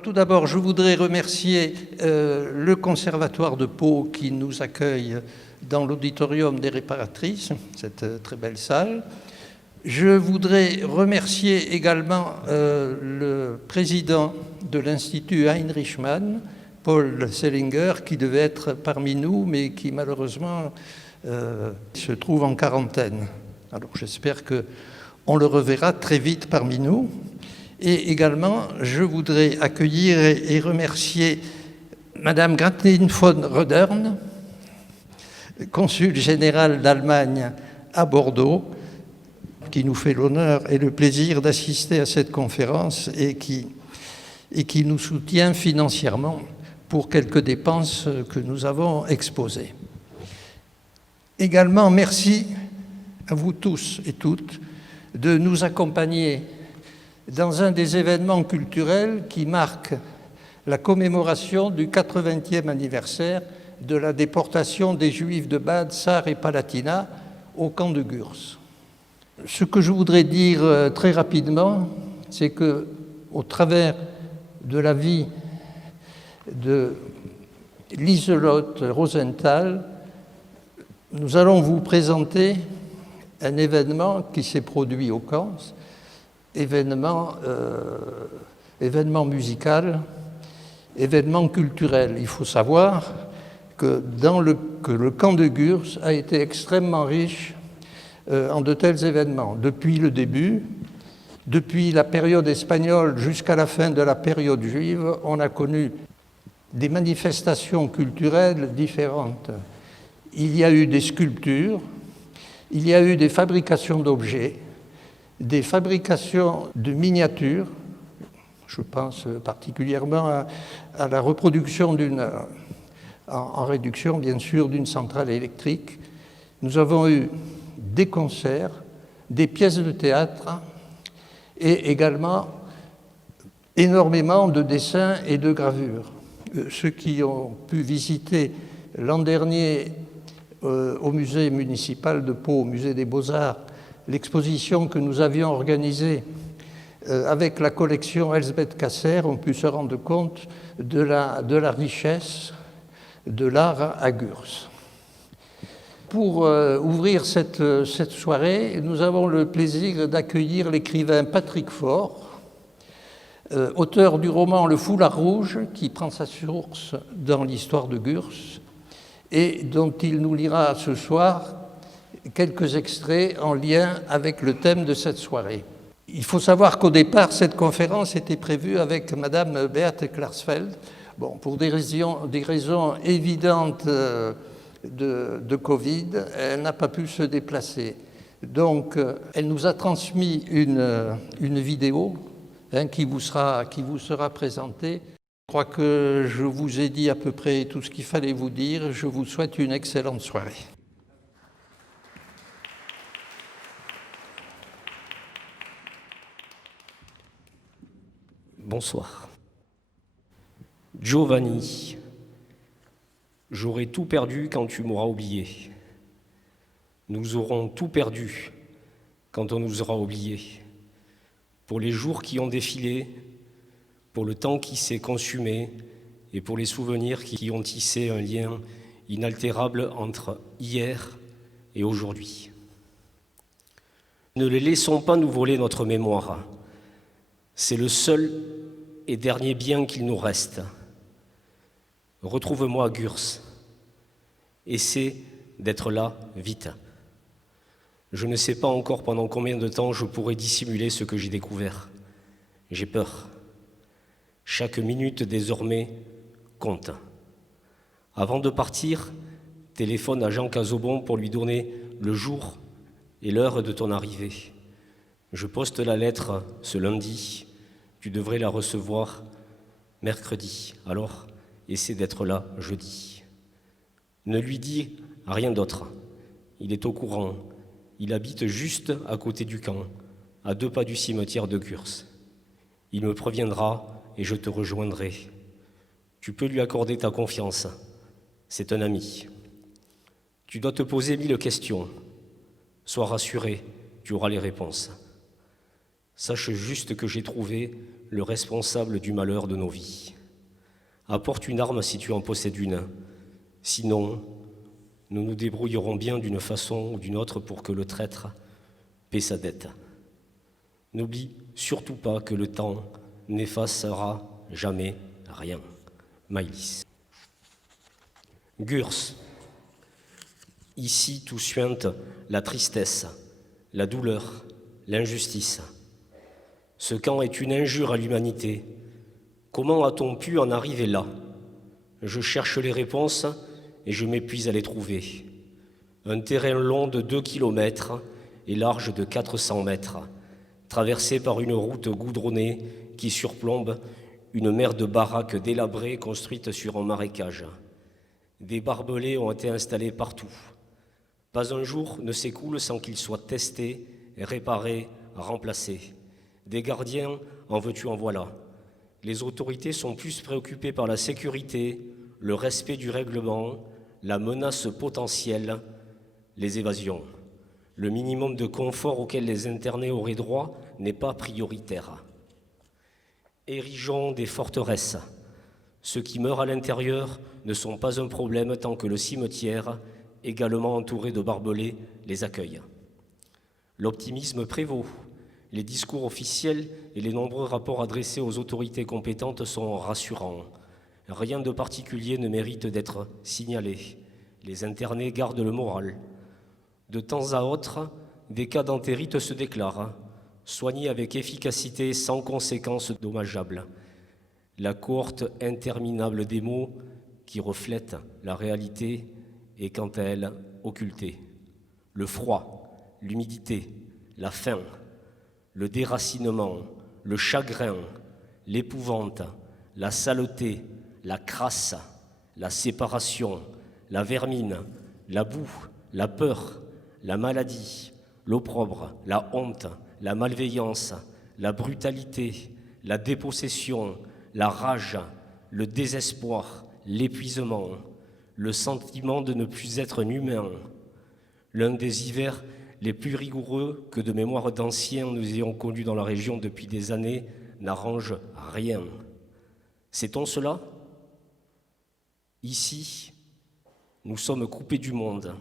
Alors tout d'abord, je voudrais remercier le Conservatoire de Pau qui nous accueille dans l'auditorium des réparatrices, cette très belle salle. Je voudrais remercier également le président de l'Institut Heinrich Mann, Paul Selinger, qui devait être parmi nous, mais qui malheureusement se trouve en quarantaine. Alors j'espère qu'on le reverra très vite parmi nous. Et également, je voudrais accueillir et remercier Madame Grattlin von Rödern, consul général d'Allemagne à Bordeaux, qui nous fait l'honneur et le plaisir d'assister à cette conférence et qui nous soutient financièrement pour quelques dépenses que nous avons exposées. Également, merci à vous tous et toutes de nous accompagner dans un des événements culturels qui marque la commémoration du 80e anniversaire de la déportation des Juifs de Bad, Sar et Palatina au camp de Gurs. Ce que je voudrais dire très rapidement, c'est qu'au travers de la vie de Lieselotte Rosenthal, nous allons vous présenter un événement qui s'est produit au camp, événement musical, événement culturel. Il faut savoir que le camp de Gurs a été extrêmement riche en de tels événements. Depuis le début, depuis la période espagnole jusqu'à la fin de la période juive, on a connu des manifestations culturelles différentes. Il y a eu des sculptures, il y a eu des fabrications d'objets, des fabrications de miniatures. Je pense particulièrement à la reproduction en réduction, bien sûr, d'une centrale électrique. Nous avons eu des concerts, des pièces de théâtre et également énormément de dessins et de gravures. Ceux qui ont pu visiter l'an dernier au musée municipal de Pau, au musée des Beaux-Arts, l'exposition que nous avions organisée avec la collection Elsbeth Kasser, ont pu se rendre compte de la richesse de l'art à Gurs. Pour ouvrir cette soirée, nous avons le plaisir d'accueillir l'écrivain Patrick Faure, auteur du roman Le Foulard rouge, qui prend sa source dans l'histoire de Gurs et dont il nous lira ce soir quelques extraits en lien avec le thème de cette soirée. Il faut savoir qu'au départ, cette conférence était prévue avec Madame Beate Klarsfeld. Bon, pour des raisons évidentes de Covid, elle n'a pas pu se déplacer. Donc, elle nous a transmis une vidéo qui vous sera présentée. Je crois que je vous ai dit à peu près tout ce qu'il fallait vous dire. Je vous souhaite une excellente soirée. Bonsoir. Giovanni, j'aurai tout perdu quand tu m'auras oublié. Nous aurons tout perdu quand on nous aura oubliés. Pour les jours qui ont défilé, pour le temps qui s'est consumé et pour les souvenirs qui ont tissé un lien inaltérable entre hier et aujourd'hui. Ne les laissons pas nous voler notre mémoire. C'est le seul et dernier bien qu'il nous reste. Retrouve-moi à Gurs. Essaie d'être là vite. Je ne sais pas encore pendant combien de temps je pourrai dissimuler ce que j'ai découvert. J'ai peur. Chaque minute désormais compte. Avant de partir, téléphone à Jean Casaubon pour lui donner le jour et l'heure de ton arrivée. Je poste la lettre ce lundi. Tu devrais la recevoir mercredi. Alors, essaie d'être là jeudi. Ne lui dis rien d'autre. Il est au courant. Il habite juste à côté du camp, à 2 pas du cimetière de Gurs. Il me préviendra et je te rejoindrai. Tu peux lui accorder ta confiance. C'est un ami. Tu dois te poser 1000 questions. Sois rassuré, tu auras les réponses. Sache juste que j'ai trouvé le responsable du malheur de nos vies. Apporte une arme si tu en possèdes une. Sinon, nous nous débrouillerons bien d'une façon ou d'une autre pour que le traître paie sa dette. N'oublie surtout pas que le temps n'effacera jamais rien. Maïlis. Gurs. Ici tout suinte la tristesse, la douleur, l'injustice. Ce camp est une injure à l'humanité. Comment a-t-on pu en arriver là? Je cherche les réponses et je m'épuise à les trouver. Un terrain long de 2 kilomètres et large de 400 mètres, traversé par une route goudronnée qui surplombe une mer de baraques délabrées construites sur un marécage. Des barbelés ont été installés partout. Pas un jour ne s'écoule sans qu'ils soient testés, réparés, remplacés. Des gardiens, en veux-tu, en voilà. Les autorités sont plus préoccupées par la sécurité, le respect du règlement, la menace potentielle, les évasions. Le minimum de confort auquel les internés auraient droit n'est pas prioritaire. Érigeons des forteresses. Ceux qui meurent à l'intérieur ne sont pas un problème tant que le cimetière, également entouré de barbelés, les accueille. L'optimisme prévaut. Les discours officiels et les nombreux rapports adressés aux autorités compétentes sont rassurants. Rien de particulier ne mérite d'être signalé. Les internés gardent le moral. De temps à autre, des cas d'entérite se déclarent, soignés avec efficacité sans conséquences dommageables. La cohorte interminable des mots qui reflètent la réalité est quant à elle occultée. Le froid, l'humidité, la faim, le déracinement, le chagrin, l'épouvante, la saleté, la crasse, la séparation, la vermine, la boue, la peur, la maladie, l'opprobre, la honte, la malveillance, la brutalité, la dépossession, la rage, le désespoir, l'épuisement, le sentiment de ne plus être un humain. L'un des hivers les plus rigoureux que de mémoire d'anciens nous ayons connus dans la région depuis des années n'arrange rien. Sait-on cela? Ici, nous sommes coupés du monde.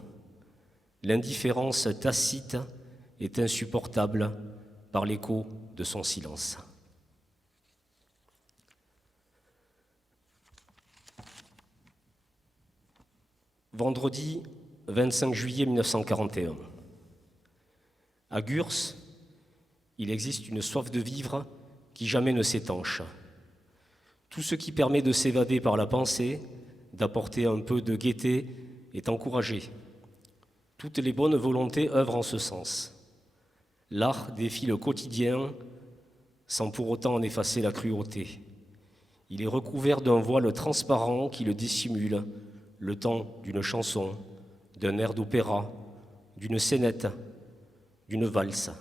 L'indifférence tacite est insupportable par l'écho de son silence. Vendredi 25 juillet 1941. À Gurs, il existe une soif de vivre qui jamais ne s'étanche. Tout ce qui permet de s'évader par la pensée, d'apporter un peu de gaieté, est encouragé. Toutes les bonnes volontés œuvrent en ce sens. L'art défie le quotidien sans pour autant en effacer la cruauté. Il est recouvert d'un voile transparent qui le dissimule, le temps d'une chanson, d'un air d'opéra, d'une scénette, d'une valse,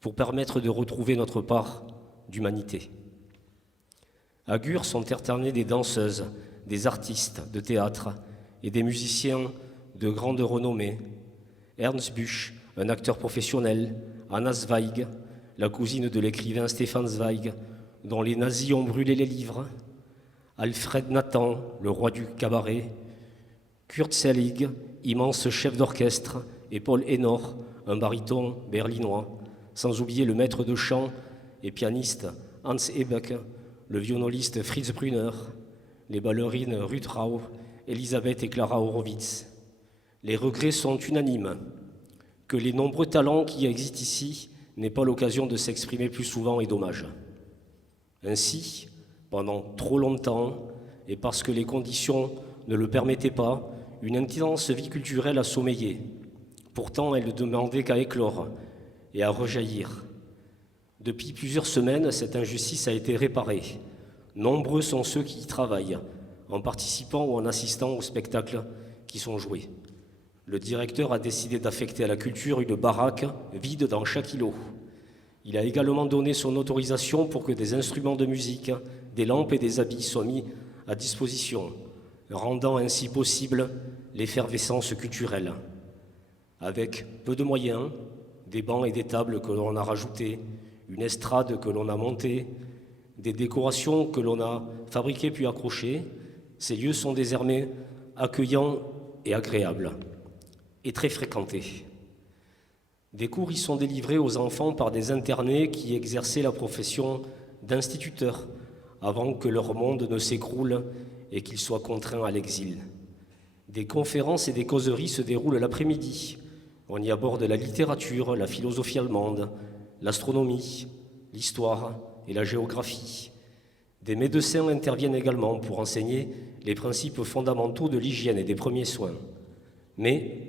pour permettre de retrouver notre part d'humanité. À Gurs sont alternés des danseuses, des artistes de théâtre et des musiciens de grande renommée. Ernst Busch, un acteur professionnel, Anna Zweig, la cousine de l'écrivain Stefan Zweig, dont les nazis ont brûlé les livres, Alfred Nathan, le roi du cabaret, Kurt Selig, immense chef d'orchestre, et Paul Enor, un baryton berlinois, sans oublier le maître de chant et pianiste Hans Ebeck, le violoniste Fritz Brunner, les ballerines Ruth Rau, Elisabeth et Clara Horowitz. Les regrets sont unanimes, que les nombreux talents qui existent ici n'aient pas l'occasion de s'exprimer plus souvent est dommage. Ainsi, pendant trop longtemps, et parce que les conditions ne le permettaient pas, une intense vie culturelle a sommeillé. Pourtant, elle ne demandait qu'à éclore et à rejaillir. Depuis plusieurs semaines, cette injustice a été réparée. Nombreux sont ceux qui y travaillent, en participant ou en assistant aux spectacles qui sont joués. Le directeur a décidé d'affecter à la culture une baraque vide dans chaque îlot. Il a également donné son autorisation pour que des instruments de musique, des lampes et des habits soient mis à disposition, rendant ainsi possible l'effervescence culturelle. Avec peu de moyens, des bancs et des tables que l'on a rajoutés, une estrade que l'on a montée, des décorations que l'on a fabriquées puis accrochées, ces lieux sont désormais accueillants et agréables, et très fréquentés. Des cours y sont délivrés aux enfants par des internés qui exerçaient la profession d'instituteurs avant que leur monde ne s'écroule et qu'ils soient contraints à l'exil. Des conférences et des causeries se déroulent l'après-midi. On y aborde la littérature, la philosophie allemande, l'astronomie, l'histoire et la géographie. Des médecins interviennent également pour enseigner les principes fondamentaux de l'hygiène et des premiers soins. Mais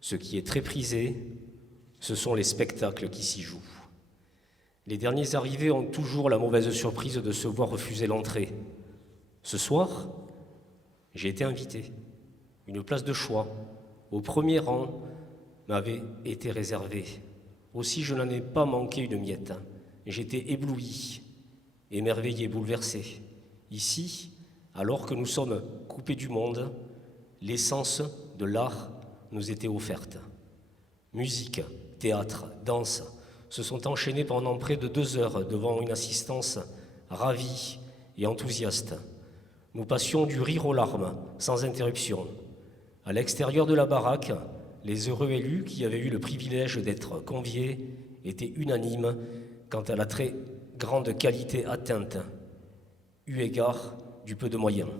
ce qui est très prisé, ce sont les spectacles qui s'y jouent. Les derniers arrivés ont toujours la mauvaise surprise de se voir refuser l'entrée. Ce soir, j'ai été invité. Une place de choix, au premier rang, m'avait été réservée. Aussi, je n'en ai pas manqué une miette. J'étais ébloui, émerveillé, bouleversé. Ici, alors que nous sommes coupés du monde, l'essence de l'art nous était offerte. Musique, théâtre, danse se sont enchaînés pendant près de 2 heures devant une assistance ravie et enthousiaste. Nous passions du rire aux larmes, sans interruption. À l'extérieur de la baraque, les heureux élus qui avaient eu le privilège d'être conviés étaient unanimes quant à la très grande qualité atteinte, eu égard du peu de moyens.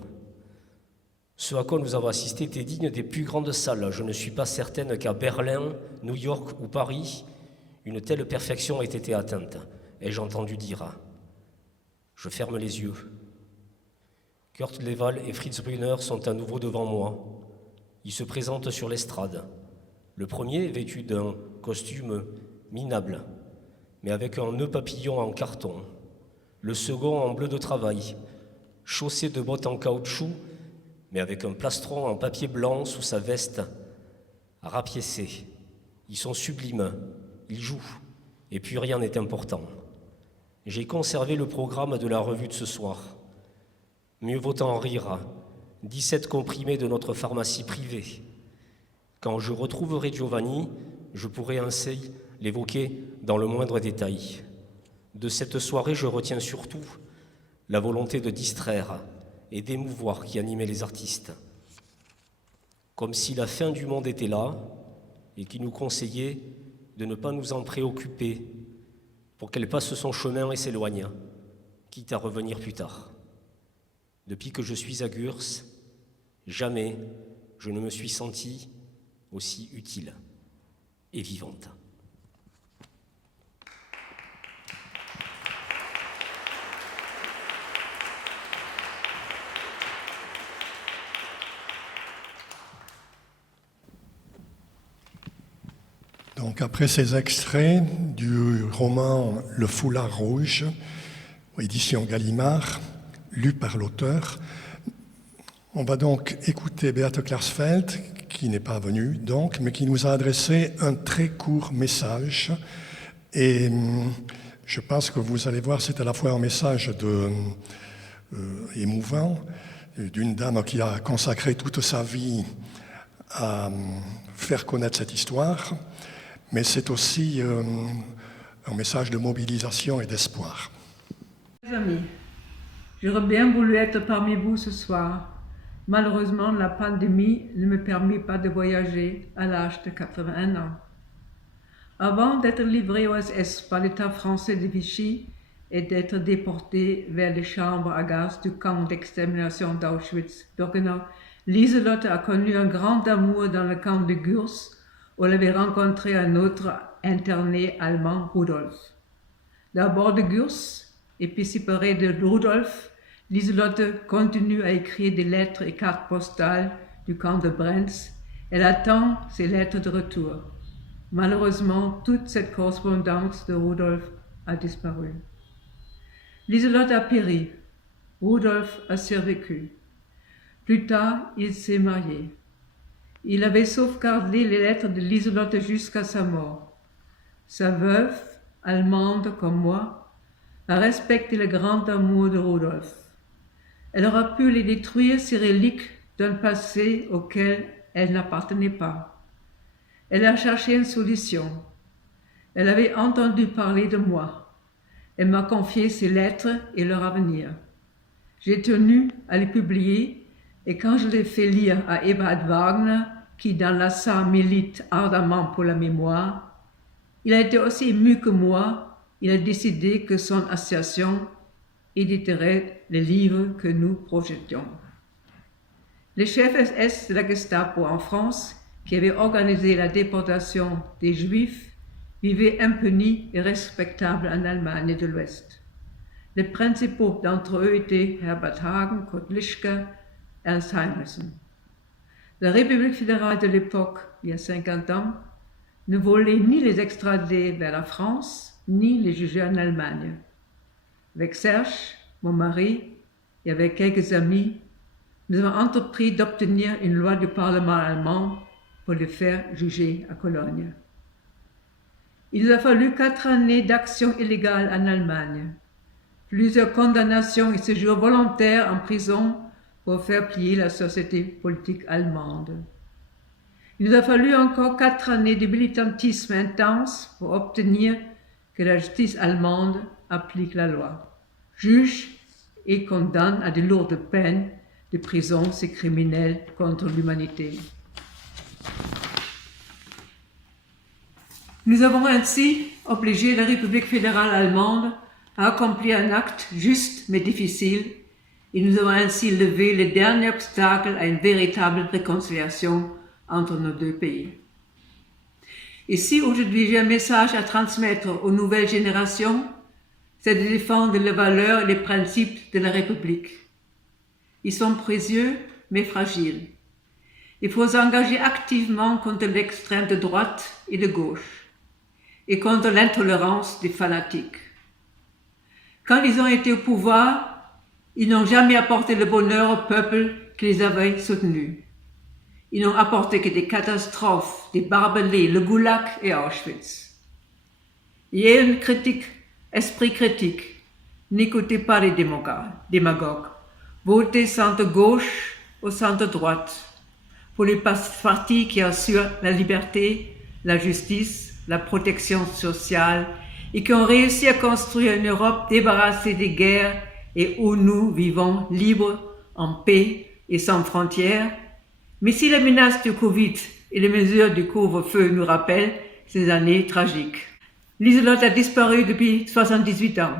Ce à quoi nous avons assisté était digne des plus grandes salles. Je ne suis pas certaine qu'à Berlin, New York ou Paris, une telle perfection ait été atteinte, ai-je entendu dire. Je ferme les yeux. Kurt Lewal et Fritz Brunner sont à nouveau devant moi. Ils se présentent sur l'estrade. Le premier, vêtu d'un costume minable, mais avec un nœud papillon en carton. Le second en bleu de travail, chaussé de bottes en caoutchouc, mais avec un plastron en papier blanc sous sa veste rapiécée. Ils sont sublimes, ils jouent, et puis rien n'est important. J'ai conservé le programme de la revue de ce soir. Mieux vaut en rire, 17 comprimés de notre pharmacie privée. Quand je retrouverai Giovanni, je pourrai ainsi l'évoquer dans le moindre détail. De cette soirée, je retiens surtout la volonté de distraire et d'émouvoir qui animait les artistes. Comme si la fin du monde était là et qui nous conseillait de ne pas nous en préoccuper pour qu'elle passe son chemin et s'éloigne, quitte à revenir plus tard. Depuis que je suis à Gurs, jamais je ne me suis sentie aussi utile et vivante. Donc après ces extraits du roman Le Foulard Rouge, édition Gallimard, lu par l'auteur, on va donc écouter Beate Klarsfeld, qui n'est pas venue donc, mais qui nous a adressé un très court message. Et je pense que vous allez voir, c'est à la fois un message émouvant d'une dame qui a consacré toute sa vie à faire connaître cette histoire, mais c'est aussi un message de mobilisation et d'espoir. Mes amis, j'aurais bien voulu être parmi vous ce soir. Malheureusement, la pandémie ne me permet pas de voyager à l'âge de 81 ans. Avant d'être livré au SS par l'État français de Vichy et d'être déporté vers les chambres à gaz du camp d'extermination d'Auschwitz-Birkenau, Lieselotte a connu un grand amour dans le camp de Gurs, où elle avait rencontré un autre interné allemand, Rudolf. D'abord de Gurs, et puis séparée de Rudolf, Lieselotte continue à écrire des lettres et cartes postales du camp de Brenz. Elle attend ses lettres de retour. Malheureusement, toute cette correspondance de Rudolf a disparu. Lieselotte a péri. Rudolf a survécu. Plus tard, il s'est marié. Il avait sauvegardé les lettres de Lieselotte jusqu'à sa mort. Sa veuve, allemande comme moi, a respecté le grand amour de Rudolf. Elle aura pu les détruire, ces reliques d'un passé auquel elle n'appartenait pas. Elle a cherché une solution. Elle avait entendu parler de moi. Elle m'a confié ses lettres et leur avenir. J'ai tenu à les publier et quand je l'ai fait lire à Eberhard Wagner, qui dans la salle milite ardemment pour la mémoire, il a été aussi ému que moi. Il a décidé que son association éditerait les livres que nous projetions. Les chefs SS de la Gestapo en France, qui avaient organisé la déportation des Juifs, vivaient impunis et respectables en Allemagne de l'Ouest. Les principaux d'entre eux étaient Herbert Hagen, Kurt Lischka, Ernst Heinrichsen. La République fédérale de l'époque, il y a 50 ans, ne voulait ni les extrader vers la France, ni les juger en Allemagne. Avec Serge, mon mari, et avec quelques amis, nous avons entrepris d'obtenir une loi du Parlement allemand pour les faire juger à Cologne. Il nous a fallu 4 années d'action illégale en Allemagne, plusieurs condamnations et séjours volontaires en prison pour faire plier la société politique allemande. Il nous a fallu encore 4 années de militantisme intense pour obtenir que la justice allemande applique la loi, juge et condamne à de lourdes peines de prison ces criminels contre l'humanité. Nous avons ainsi obligé la République fédérale allemande à accomplir un acte juste mais difficile et nous avons ainsi levé les derniers obstacles à une véritable réconciliation entre nos deux pays. Et si aujourd'hui j'ai un message à transmettre aux nouvelles générations, c'est de défendre les valeurs et les principes de la République. Ils sont précieux mais fragiles. Il faut s'engager activement contre l'extrême de droite et de gauche et contre l'intolérance des fanatiques. Quand ils ont été au pouvoir, ils n'ont jamais apporté le bonheur au peuple qui les avait soutenus. Ils n'ont apporté que des catastrophes, des barbelés, le goulag et Auschwitz. Ayez une critique, esprit critique. N'écoutez pas les démagogues. Votez centre-gauche ou centre-droite pour les partis qui assurent la liberté, la justice, la protection sociale et qui ont réussi à construire une Europe débarrassée des guerres et où nous vivons libres, en paix et sans frontières. Mais si la menace du Covid et les mesures du couvre-feu nous rappellent ces années tragiques. Lieselotte a disparu depuis 78 ans.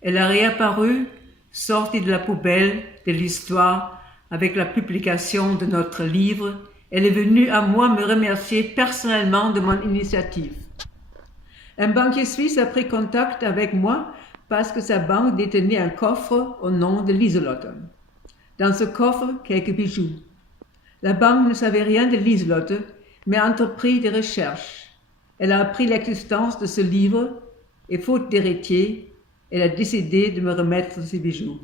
Elle a réapparu, sortie de la poubelle de l'histoire avec la publication de notre livre. Elle est venue à moi me remercier personnellement de mon initiative. Un banquier suisse a pris contact avec moi parce que sa banque détenait un coffre au nom de Lieselotte. Dans ce coffre, quelques bijoux. La banque ne savait rien de Lieselotte, mais a entrepris des recherches. Elle a appris l'existence de ce livre et, faute d'héritier, elle a décidé de me remettre ces bijoux.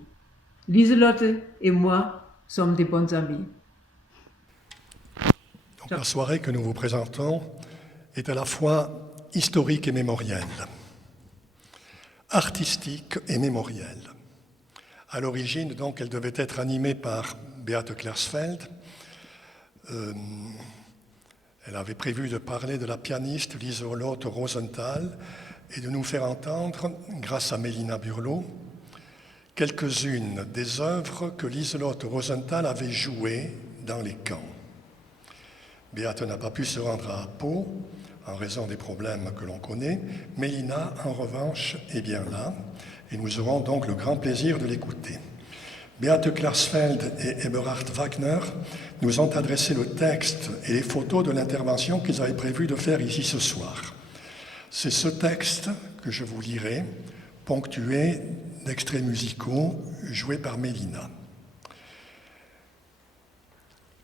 Lieselotte et moi sommes des bons amis. Donc, la soirée que nous vous présentons est à la fois historique et mémorielle, artistique et mémorielle. À l'origine, donc, elle devait être animée par Beate Klersfeld. Elle avait prévu de parler de la pianiste Lieselotte Rosenthal et de nous faire entendre, grâce à Mélina Burlot, quelques-unes des œuvres que Lieselotte Rosenthal avait jouées dans les camps. Beate n'a pas pu se rendre à Pau en raison des problèmes que l'on connaît. Mélina, en revanche, est bien là et nous aurons donc le grand plaisir de l'écouter. Beate Klersfeld et Eberhard Wagner nous ont adressé le texte et les photos de l'intervention qu'ils avaient prévu de faire ici ce soir. C'est ce texte que je vous lirai, ponctué d'extraits musicaux joués par Mélina.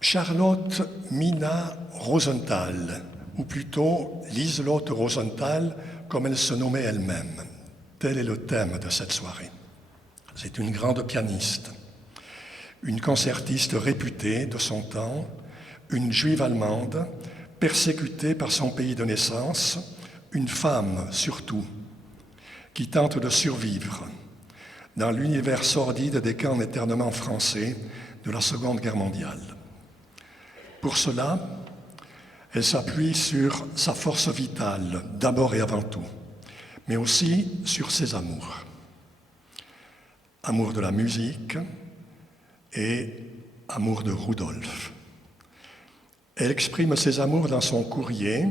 Charlotte Mina Rosenthal, ou plutôt Lieselotte Rosenthal, comme elle se nommait elle-même. Tel est le thème de cette soirée. C'est une grande pianiste, une concertiste réputée de son temps, une juive allemande, persécutée par son pays de naissance, une femme surtout, qui tente de survivre dans l'univers sordide des camps internement français de la Seconde Guerre mondiale. Pour cela, elle s'appuie sur sa force vitale, d'abord et avant tout, mais aussi sur ses amours. Amour de la musique et amour de Rudolf. Elle exprime ses amours dans son courrier,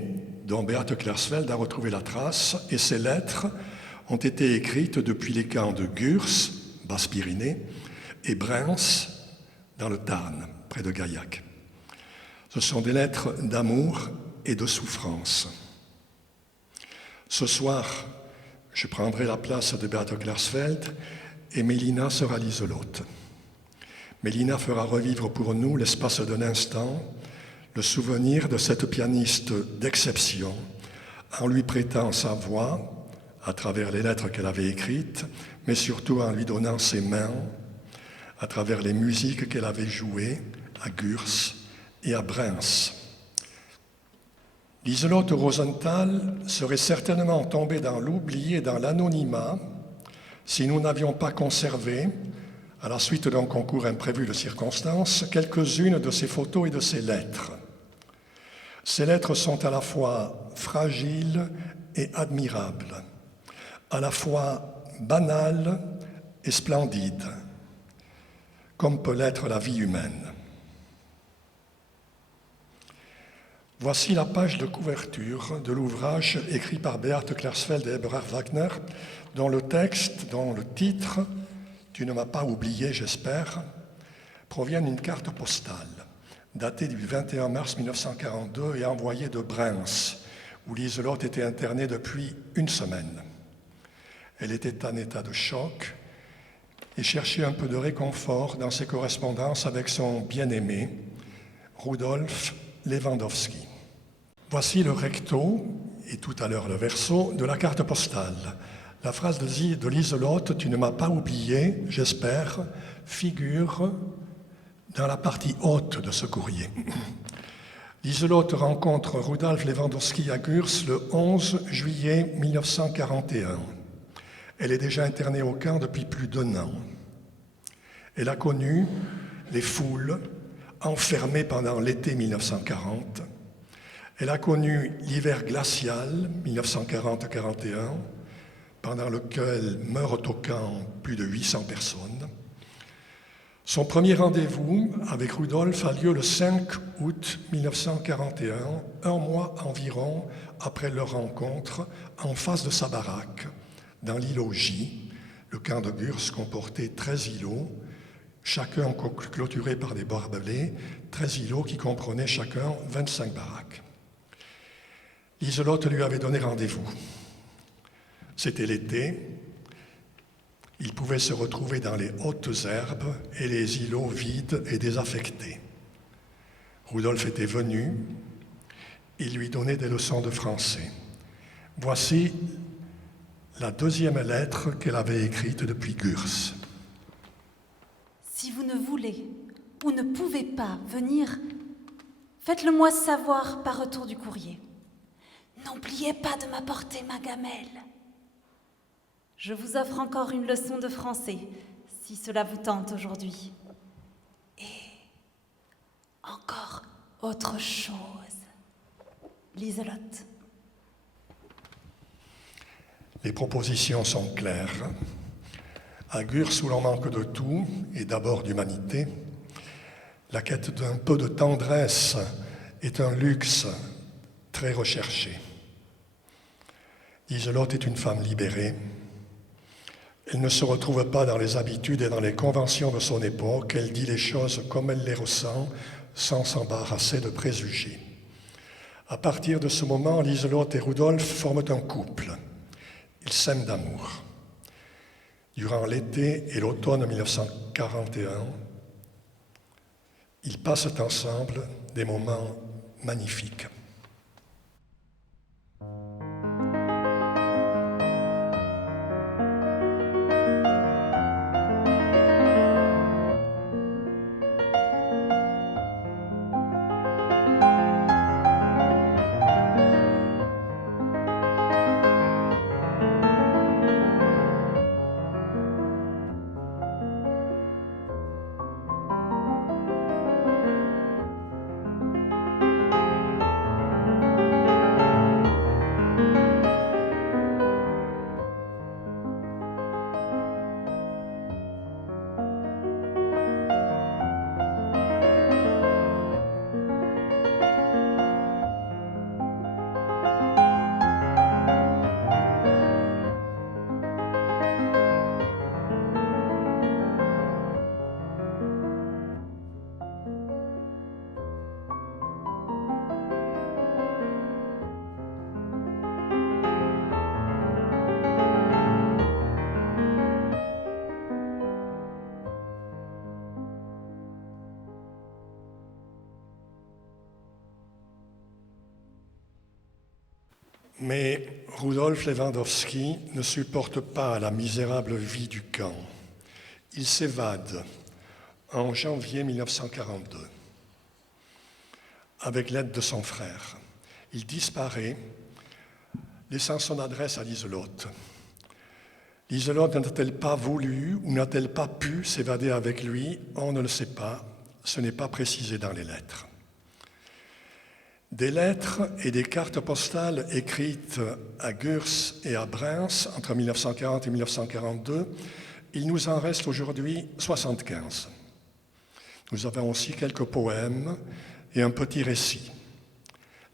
dont Beate Klersfeld a retrouvé la trace, et ses lettres ont été écrites depuis les camps de Gurs, Basse-Pyrénées, et Bruins, dans le Tarn, près de Gaillac. Ce sont des lettres d'amour et de souffrance. Ce soir, je prendrai la place de Beate Klersfeld et Mélina sera l'iselote. Mélina fera revivre pour nous, l'espace d'un instant, le souvenir de cette pianiste d'exception en lui prêtant sa voix à travers les lettres qu'elle avait écrites, mais surtout en lui donnant ses mains à travers les musiques qu'elle avait jouées à Gurs et à Bruins. Liselotte Rosenthal serait certainement tombée dans l'oubli et dans l'anonymat si nous n'avions pas conservé, à la suite d'un concours imprévu de circonstances, quelques-unes de ses photos et de ses lettres. Ces lettres sont à la fois fragiles et admirables, à la fois banales et splendides, comme peut l'être la vie humaine. Voici la page de couverture de l'ouvrage écrit par Beate Klersfeld et Eberhard Wagner, dont le titre « Tu ne m'as pas oublié, j'espère », provient d'une carte postale datée du 21 mars 1942 et envoyée de Bruins, où Liselotte était internée depuis une semaine. Elle était en état de choc et cherchait un peu de réconfort dans ses correspondances avec son bien-aimé, Rudolf Lewandowski. Voici le recto, et tout à l'heure le verso, de la carte postale. La phrase de Liselotte, « Tu ne m'as pas oublié, j'espère », figure dans la partie haute de ce courrier. Liselotte rencontre Rudolf Lewandowski à Gurs le 11 juillet 1941. Elle est déjà internée au camp depuis plus d'1 an. Elle a connu les foules, enfermée pendant l'été 1940. Elle a connu l'hiver glacial 1940-41, pendant lequel meurent au camp plus de 800 personnes. Son premier rendez-vous avec Rudolf a lieu le 5 août 1941, un mois environ après leur rencontre, en face de sa baraque, dans l'îlot J. Le camp de Gurs comportait 13 îlots, chacun clôturé par des barbelés, 13 îlots qui comprenaient chacun 25 baraques. Liselotte lui avait donné rendez-vous. C'était l'été. Ils pouvaient se retrouver dans les hautes herbes et les îlots vides et désaffectés. Rudolf était venu. Il lui donnait des leçons de français. Voici la deuxième lettre qu'elle avait écrite depuis Gurs. Si vous ne voulez ou ne pouvez pas venir, faites-le moi savoir par retour du courrier. N'oubliez pas de m'apporter ma gamelle. Je vous offre encore une leçon de français, si cela vous tente aujourd'hui. Et encore autre chose. Liselotte. Les propositions sont claires. À Gurs, où l'on manque de tout, et d'abord d'humanité, la quête d'un peu de tendresse est un luxe très recherché. Liselotte est une femme libérée. Elle ne se retrouve pas dans les habitudes et dans les conventions de son époque. Elle dit les choses comme elle les ressent, sans s'embarrasser de préjugés. À partir de ce moment, Liselotte et Rudolf forment un couple. Ils s'aiment d'amour. Durant l'été et l'automne 1941, ils passent ensemble des moments magnifiques. Mais Rudolf Lewandowski ne supporte pas la misérable vie du camp. Il s'évade en janvier 1942 avec l'aide de son frère. Il disparaît, laissant son adresse à Lieselotte. Lieselotte n'a-t-elle pas voulu ou n'a-t-elle pas pu s'évader avec lui? On ne le sait pas, ce n'est pas précisé dans les lettres. Des lettres et des cartes postales écrites à Gurs et à Bruns entre 1940 et 1942, il nous en reste aujourd'hui 75. Nous avons aussi quelques poèmes et un petit récit.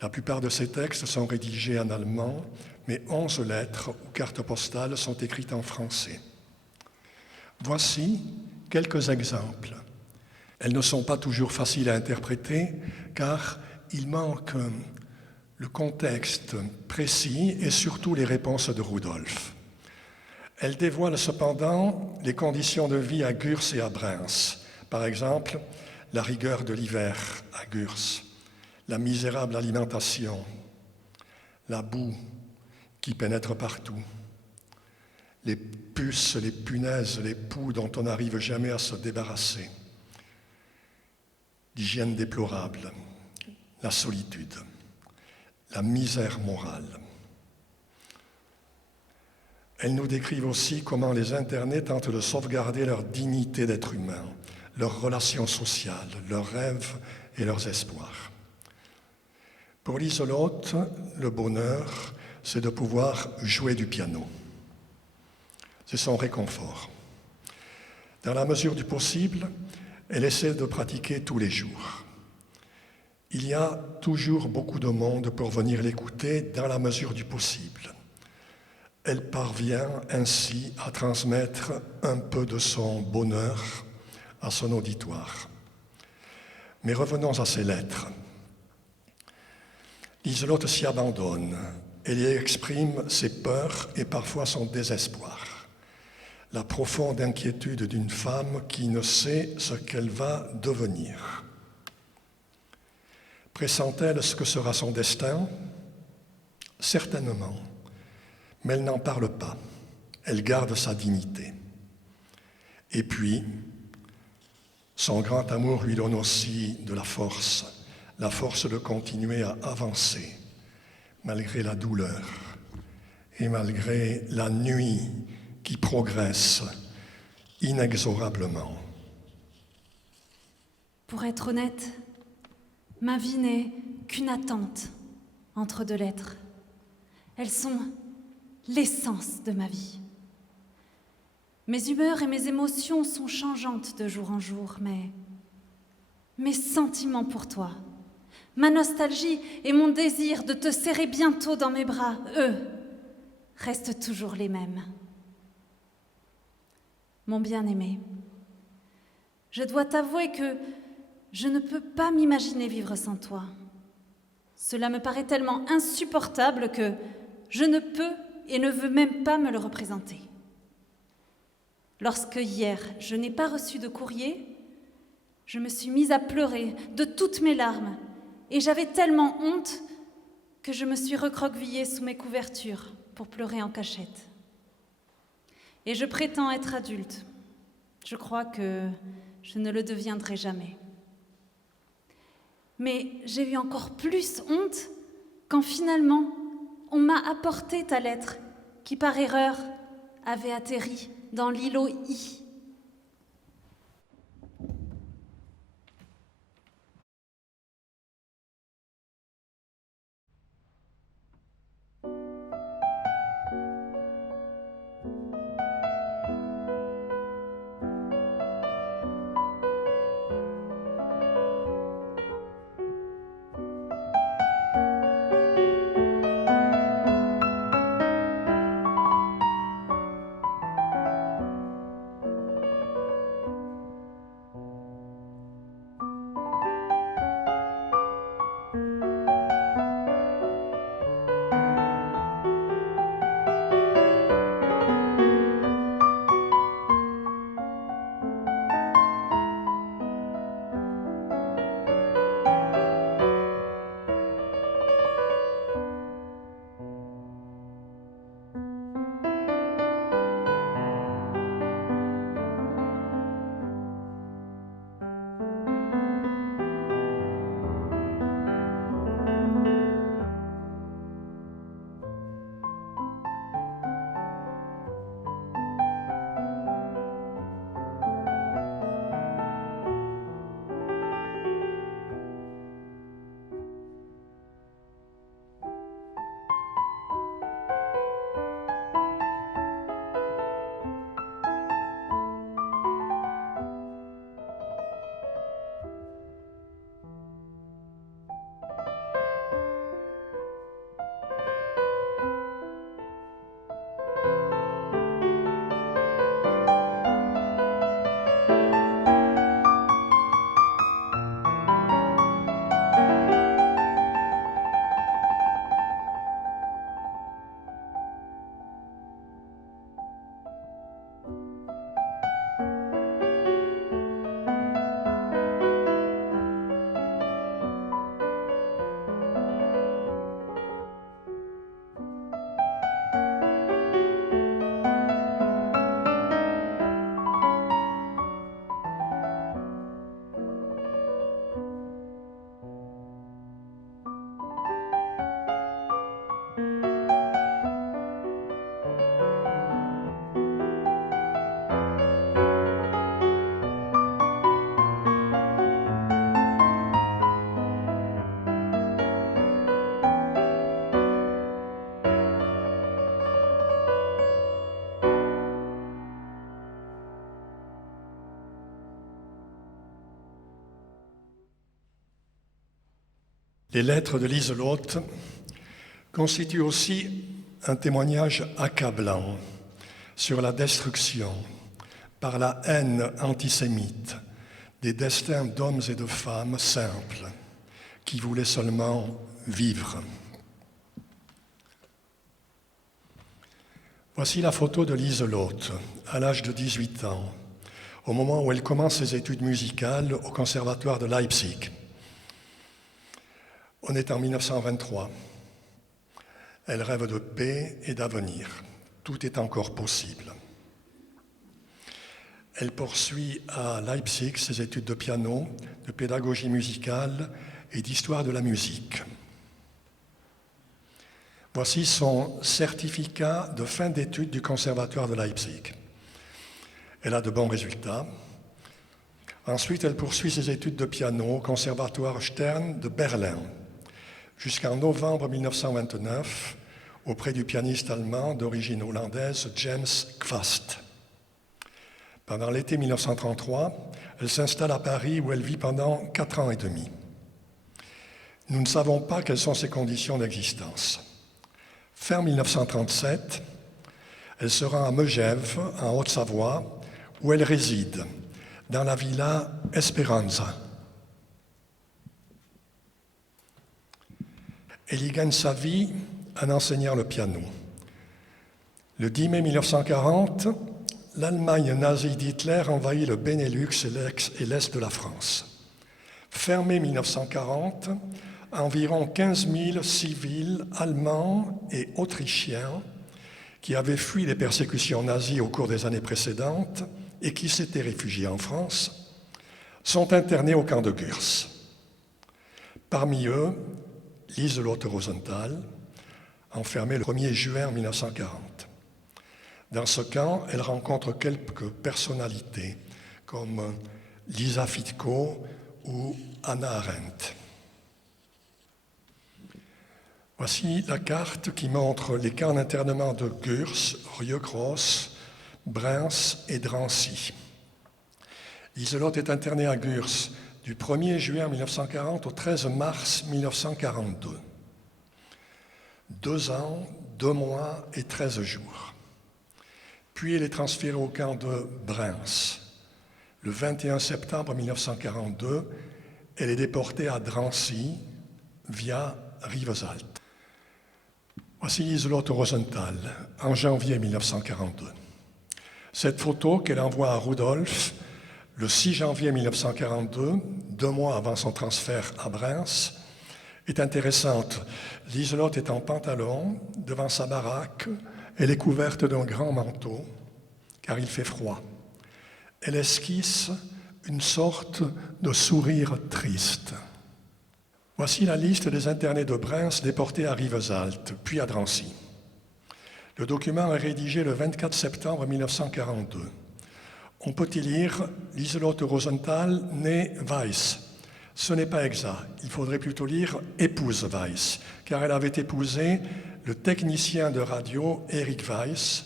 La plupart de ces textes sont rédigés en allemand, mais 11 lettres ou cartes postales sont écrites en français. Voici quelques exemples. Elles ne sont pas toujours faciles à interpréter, car il manque le contexte précis et surtout les réponses de Rudolf. Elles dévoilent cependant les conditions de vie à Gurs et à Bruns. Par exemple, la rigueur de l'hiver à Gurs, la misérable alimentation, la boue qui pénètre partout, les puces, les punaises, les poux dont on n'arrive jamais à se débarrasser, l'hygiène déplorable, la solitude, la misère morale. Elles nous décrivent aussi comment les internés tentent de sauvegarder leur dignité d'être humain, leurs relations sociales, leurs rêves et leurs espoirs. Pour Lieselotte, le bonheur, c'est de pouvoir jouer du piano. C'est son réconfort. Dans la mesure du possible, elle essaie de pratiquer tous les jours. Il y a toujours beaucoup de monde pour venir l'écouter dans la mesure du possible. Elle parvient ainsi à transmettre un peu de son bonheur à son auditoire. Mais revenons à ses lettres. Lieselotte s'y abandonne. Elle y exprime ses peurs et parfois son désespoir. La profonde inquiétude d'une femme qui ne sait ce qu'elle va devenir. Pressent-elle ce que sera son destin? Certainement, mais elle n'en parle pas. Elle garde sa dignité. Et puis, son grand amour lui donne aussi de la force de continuer à avancer, malgré la douleur et malgré la nuit qui progresse inexorablement. Pour être honnête, ma vie n'est qu'une attente entre deux lettres. Elles sont l'essence de ma vie. Mes humeurs et mes émotions sont changeantes de jour en jour, mais mes sentiments pour toi, ma nostalgie et mon désir de te serrer bientôt dans mes bras, eux, restent toujours les mêmes. Mon bien-aimé, je dois t'avouer que je ne peux pas m'imaginer vivre sans toi. Cela me paraît tellement insupportable que je ne peux et ne veux même pas me le représenter. Lorsque hier, je n'ai pas reçu de courrier, je me suis mise à pleurer de toutes mes larmes et j'avais tellement honte que je me suis recroquevillée sous mes couvertures pour pleurer en cachette. Et je prétends être adulte. Je crois que je ne le deviendrai jamais. Mais j'ai eu encore plus honte quand finalement on m'a apporté ta lettre qui par erreur avait atterri dans l'îlot I. Les lettres de Liselotte constituent aussi un témoignage accablant sur la destruction par la haine antisémite des destins d'hommes et de femmes simples qui voulaient seulement vivre. Voici la photo de Liselotte, à l'âge de 18 ans, au moment où elle commence ses études musicales au conservatoire de Leipzig. On est en 1923. Elle rêve de paix et d'avenir. Tout est encore possible. Elle poursuit à Leipzig ses études de piano, de pédagogie musicale et d'histoire de la musique. Voici son certificat de fin d'études du conservatoire de Leipzig. Elle a de bons résultats. Ensuite, elle poursuit ses études de piano au conservatoire Stern de Berlin, jusqu'en novembre 1929, auprès du pianiste allemand d'origine hollandaise James Kvast. Pendant l'été 1933, elle s'installe à Paris où elle vit pendant 4 ans et demi. Nous ne savons pas quelles sont ses conditions d'existence. Fin 1937, elle se rend à Megève, en Haute-Savoie, où elle réside, dans la villa Esperanza. Elle y gagne sa vie en enseignant le piano. Le 10 mai 1940, l'Allemagne nazie d'Hitler envahit le Benelux et l'Est de la France. Fin mai 1940, environ 15 000 civils allemands et autrichiens qui avaient fui les persécutions nazies au cours des années précédentes et qui s'étaient réfugiés en France, sont internés au camp de Gurs. Parmi eux, Liselotte Rosenthal, enfermée le 1er juin 1940. Dans ce camp, elle rencontre quelques personnalités comme Lisa Fitko ou Hannah Arendt. Voici la carte qui montre les camps d'internement de Gurs, Rieucros, Breims et Drancy. Liselotte est internée à Gurs du 1er juin 1940 au 13 mars 1942. 2 ans, 2 mois et 13 jours. Puis elle est transférée au camp de Breims. Le 21 septembre 1942, elle est déportée à Drancy via Rivesaltes. Voici Liselotte Rosenthal, en janvier 1942. Cette photo qu'elle envoie à Rudolf le 6 janvier 1942, 2 mois avant son transfert à Breims, est intéressante. Liselotte est en pantalon, devant sa baraque. Elle est couverte d'un grand manteau, car il fait froid. Elle esquisse une sorte de sourire triste. Voici la liste des internés de Breims déportés à Rivesaltes, puis à Drancy. Le document est rédigé le 24 septembre 1942. On peut y lire « Liselotte Rosenthal, née Weiss ». Ce n'est pas exact. Il faudrait plutôt lire « épouse Weiss », car elle avait épousé le technicien de radio Eric Weiss.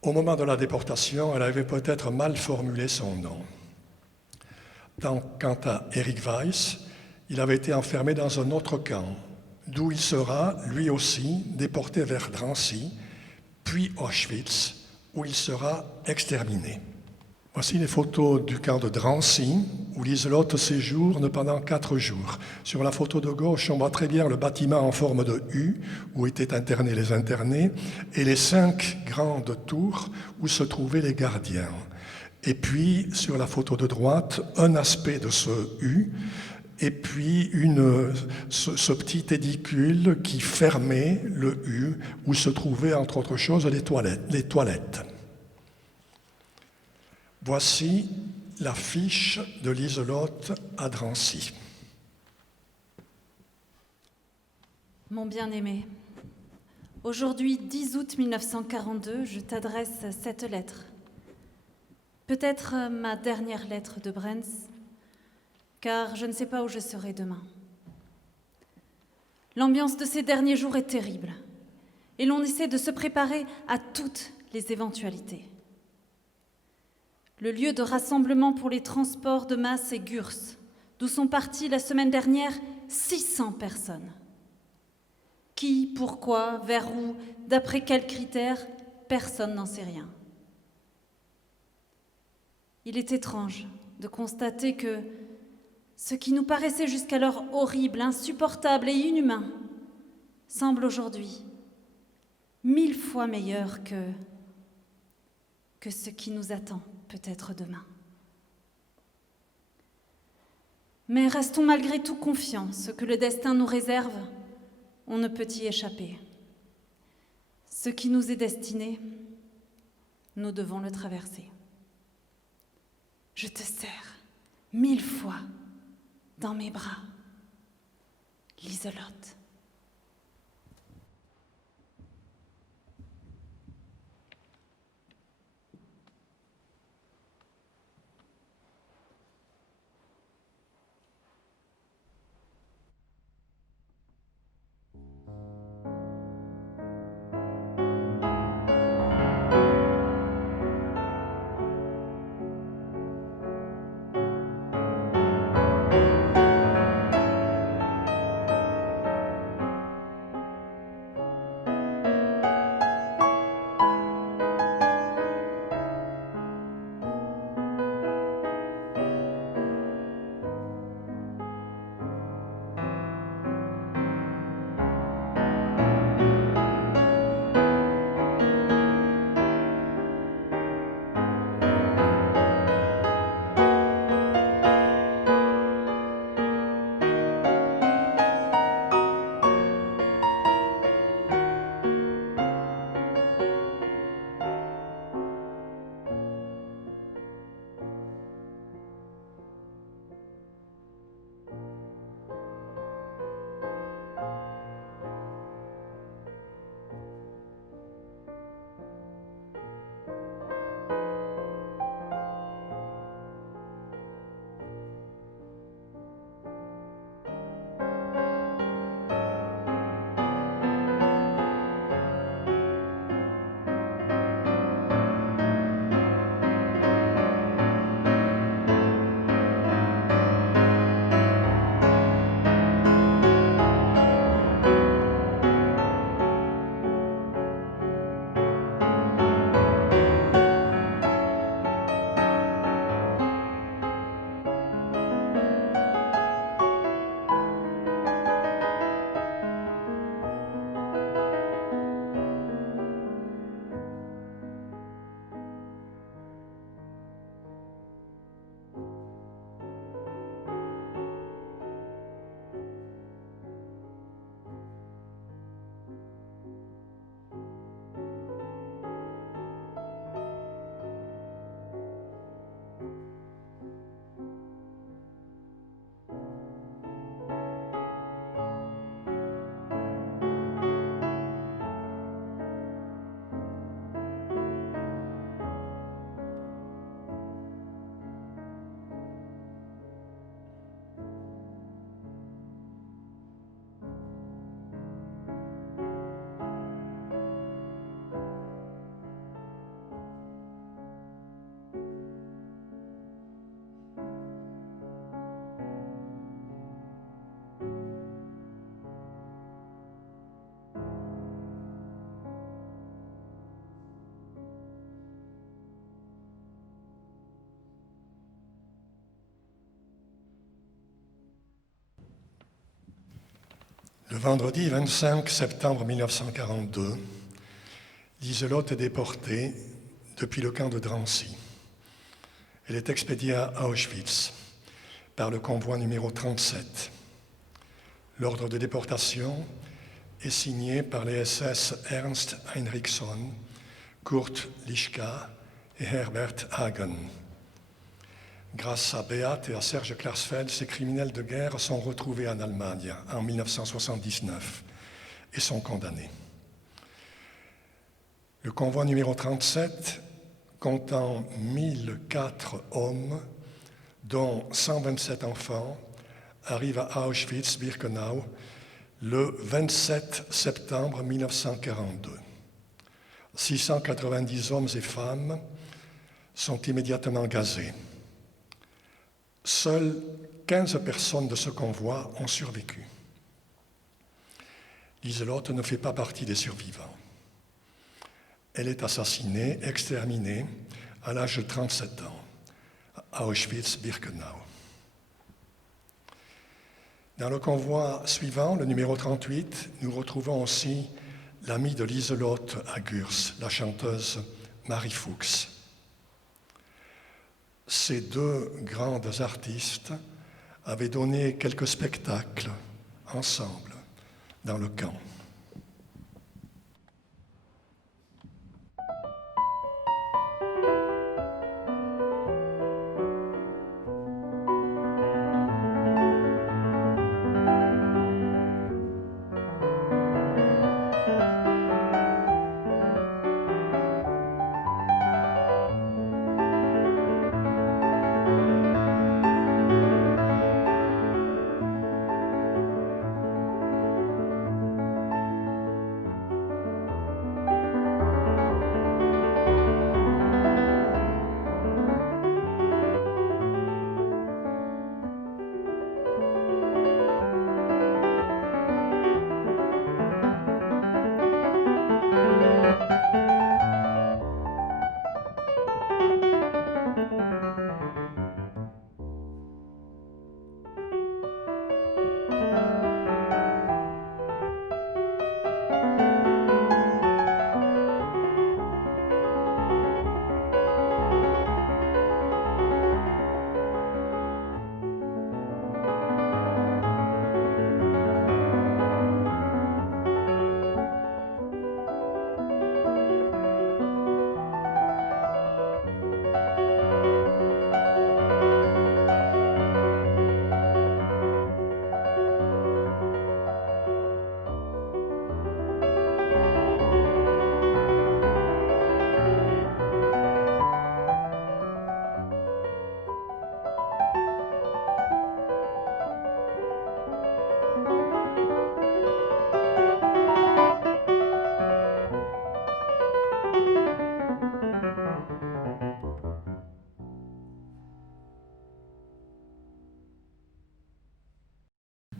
Au moment de la déportation, elle avait peut-être mal formulé son nom. Quant à Eric Weiss, il avait été enfermé dans un autre camp, d'où il sera, lui aussi, déporté vers Drancy, puis Auschwitz, où il sera exterminé. Voici les photos du camp de Drancy, où Liselotte séjourne pendant 4 jours. Sur la photo de gauche, on voit très bien le bâtiment en forme de U, où étaient internés les internés, et les 5 grandes tours où se trouvaient les gardiens. Et puis, sur la photo de droite, un aspect de ce U, et puis ce petit édicule qui fermait le U, où se trouvaient, entre autres choses, les toilettes. Voici la fiche de Liselotte à Drancy. Mon bien-aimé, aujourd'hui 10 août 1942, je t'adresse cette lettre. Peut-être ma dernière lettre de Breims, car je ne sais pas où je serai demain. L'ambiance de ces derniers jours est terrible, et l'on essaie de se préparer à toutes les éventualités. Le lieu de rassemblement pour les transports de masse est Gurs, d'où sont partis la semaine dernière 600 personnes. Qui, pourquoi, vers où, d'après quels critères, personne n'en sait rien. Il est étrange de constater que ce qui nous paraissait jusqu'alors horrible, insupportable et inhumain semble aujourd'hui 1000 fois meilleur que ce qui nous attend peut-être demain. Mais restons malgré tout confiants, ce que le destin nous réserve, on ne peut y échapper. Ce qui nous est destiné, nous devons le traverser. Je te serre 1000 fois dans mes bras, Liselotte. Le vendredi 25 septembre 1942, Liselotte est déportée depuis le camp de Drancy. Elle est expédiée à Auschwitz par le convoi numéro 37. L'ordre de déportation est signé par les SS Ernst Heinrichsson, Kurt Lischka et Herbert Hagen. Grâce à Beat et à Serge Klarsfeld, ces criminels de guerre sont retrouvés en Allemagne en 1979 et sont condamnés. Le convoi numéro 37, comptant 1004 hommes, dont 127 enfants, arrive à Auschwitz-Birkenau le 27 septembre 1942. 690 hommes et femmes sont immédiatement gazés. Seuls 15 personnes de ce convoi ont survécu. Lieselotte ne fait pas partie des survivants. Elle est assassinée, exterminée, à l'âge de 37 ans, à Auschwitz-Birkenau. Dans le convoi suivant, le numéro 38, nous retrouvons aussi l'amie de Lieselotte à Gurs, la chanteuse Marie Fuchs. Ces deux grandes artistes avaient donné quelques spectacles ensemble dans le camp.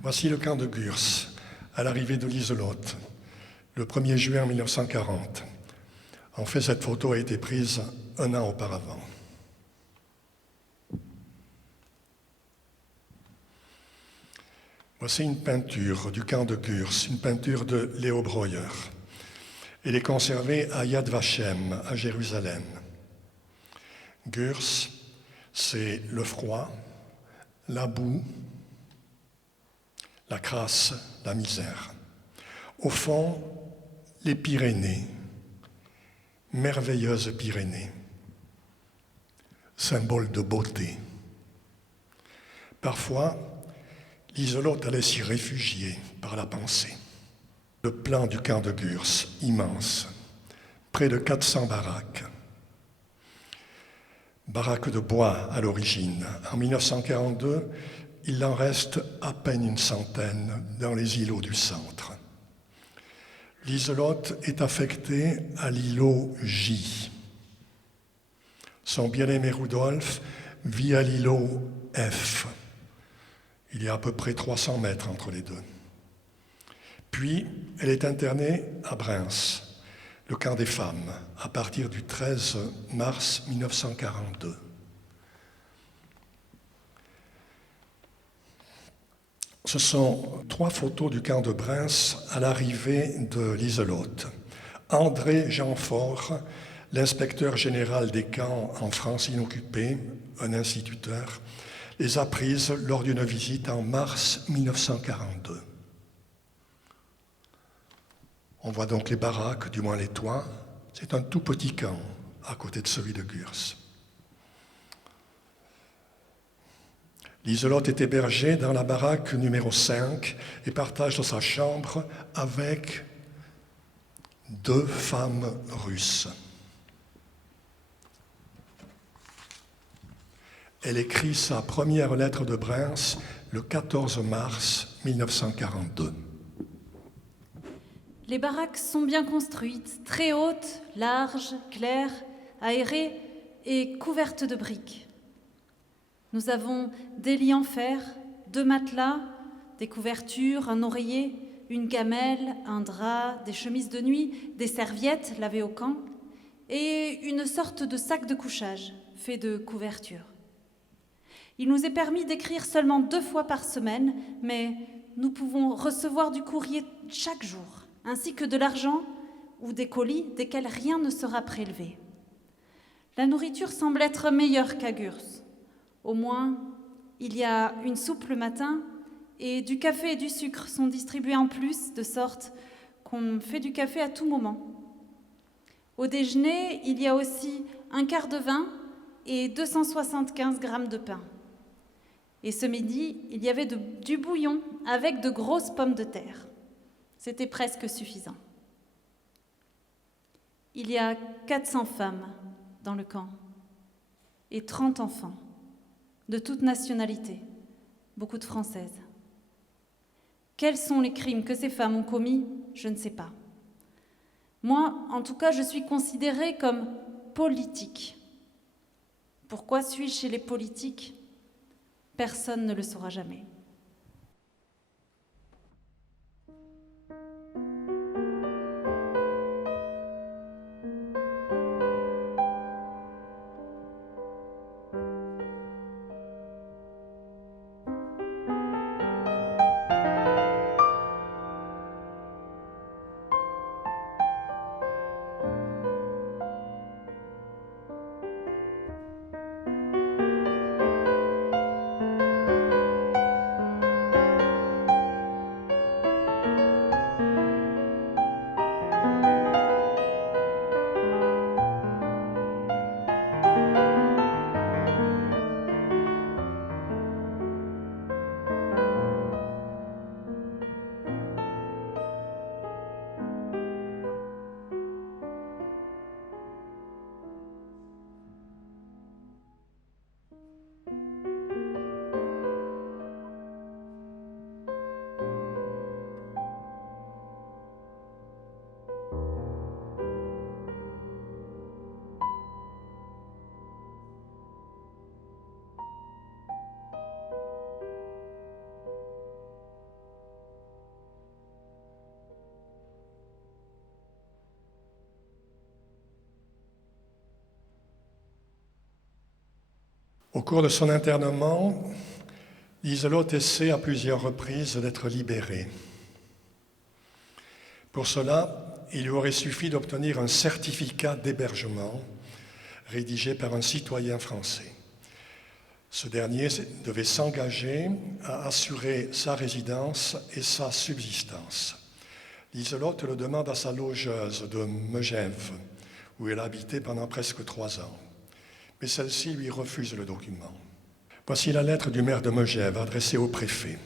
Voici le camp de Gurs, à l'arrivée de Lieselotte, le 1er juin 1940. En fait, cette photo a été prise un an auparavant. Voici une peinture du camp de Gurs, une peinture de Léo Breuer. Elle est conservée à Yad Vashem, à Jérusalem. Gurs, c'est le froid, la boue, la crasse, la misère. Au fond, les Pyrénées, merveilleuses Pyrénées, symbole de beauté. Parfois, Lieselotte allait s'y réfugier par la pensée. Le plan du camp de Gurs, immense, près de 400 baraques. Baraques de bois à l'origine. En 1942, il en reste à peine une centaine dans les îlots du centre. Lieselotte est affectée à l'îlot J. Son bien-aimé Rudolf vit à l'îlot F. Il y a à peu près 300 mètres entre les deux. Puis, elle est internée à Breims, le camp des femmes, à partir du 13 mars 1942. Ce sont 3 photos du camp de Breims à l'arrivée de Lieselotte. André Jeanfort, l'inspecteur général des camps en France inoccupée, un instituteur, les a prises lors d'une visite en mars 1942. On voit donc les baraques, du moins les toits. C'est un tout petit camp à côté de celui de Gurs. Lieselotte est hébergée dans la baraque numéro 5 et partage sa chambre avec 2 femmes russes. Elle écrit sa première lettre de Breims le 14 mars 1942. Les baraques sont bien construites, très hautes, larges, claires, aérées et couvertes de briques. Nous avons des lits en fer, 2 matelas, des couvertures, un oreiller, une gamelle, un drap, des chemises de nuit, des serviettes lavées au camp et une sorte de sac de couchage fait de couvertures. Il nous est permis d'écrire seulement 2 fois par semaine, mais nous pouvons recevoir du courrier chaque jour, ainsi que de l'argent ou des colis desquels rien ne sera prélevé. La nourriture semble être meilleure qu'à Gurs. Au moins, il y a une soupe le matin et du café et du sucre sont distribués en plus, de sorte qu'on fait du café à tout moment. Au déjeuner, il y a aussi un quart de vin et 275 grammes de pain. Et ce midi, il y avait du bouillon avec de grosses pommes de terre. C'était presque suffisant. Il y a 400 femmes dans le camp et 30 enfants, de toutes nationalités, beaucoup de Françaises. Quels sont les crimes que ces femmes ont commis? Je ne sais pas. Moi, en tout cas, je suis considérée comme politique. Pourquoi suis-je chez les politiques? Personne ne le saura jamais. Au cours de son internement, Liselotte essaie à plusieurs reprises d'être libérée. Pour cela, il lui aurait suffi d'obtenir un certificat d'hébergement rédigé par un citoyen français. Ce dernier devait s'engager à assurer sa résidence et sa subsistance. Liselotte le demande à sa logeuse de Megève, où elle a habité pendant presque 3 ans. Mais celle-ci lui refuse le document. Voici la lettre du maire de Megève adressée au préfet.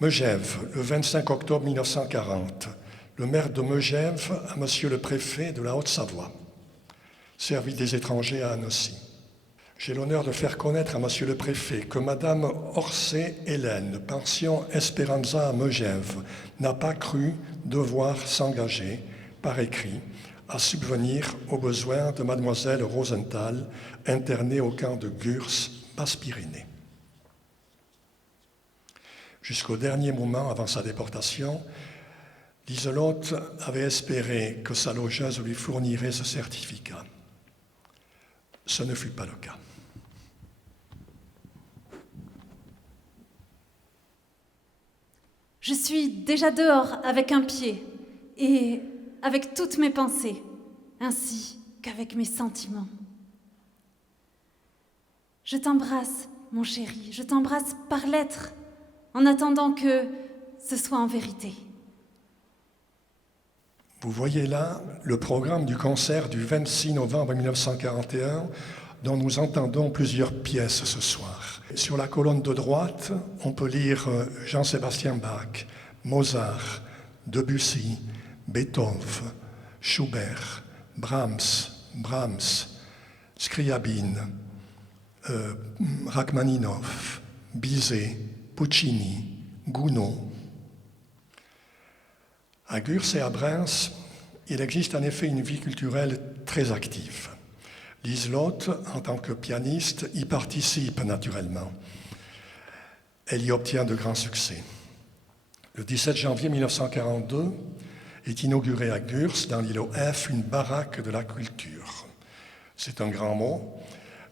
Megève, le 25 octobre 1940, le maire de Megève à monsieur le préfet de la Haute-Savoie, service des étrangers à Annecy. J'ai l'honneur de faire connaître à monsieur le préfet que madame Orsay Hélène, pension Esperanza à Megève, n'a pas cru devoir s'engager par écrit à subvenir aux besoins de mademoiselle Rosenthal, internée au camp de Gurs, Basse-Pyrénées. Jusqu'au dernier moment avant sa déportation, Liselotte avait espéré que sa logeuse lui fournirait ce certificat. Ce ne fut pas le cas. Je suis déjà dehors avec un pied et avec toutes mes pensées, ainsi qu'avec mes sentiments. Je t'embrasse, mon chéri, je t'embrasse par lettre, en attendant que ce soit en vérité. Vous voyez là le programme du concert du 26 novembre 1941, dont nous entendons plusieurs pièces ce soir. Sur la colonne de droite, on peut lire Jean-Sébastien Bach, Mozart, Debussy, Beethoven, Schubert, Brahms, Scriabine, Rachmaninoff, Bizet, Puccini, Gounod. À Gurs et à Reims, il existe en effet une vie culturelle très active. Liselotte, en tant que pianiste, y participe naturellement. Elle y obtient de grands succès. Le 17 janvier 1942 est inaugurée à Gurs, dans l'îlot F, une baraque de la culture. C'est un grand mot,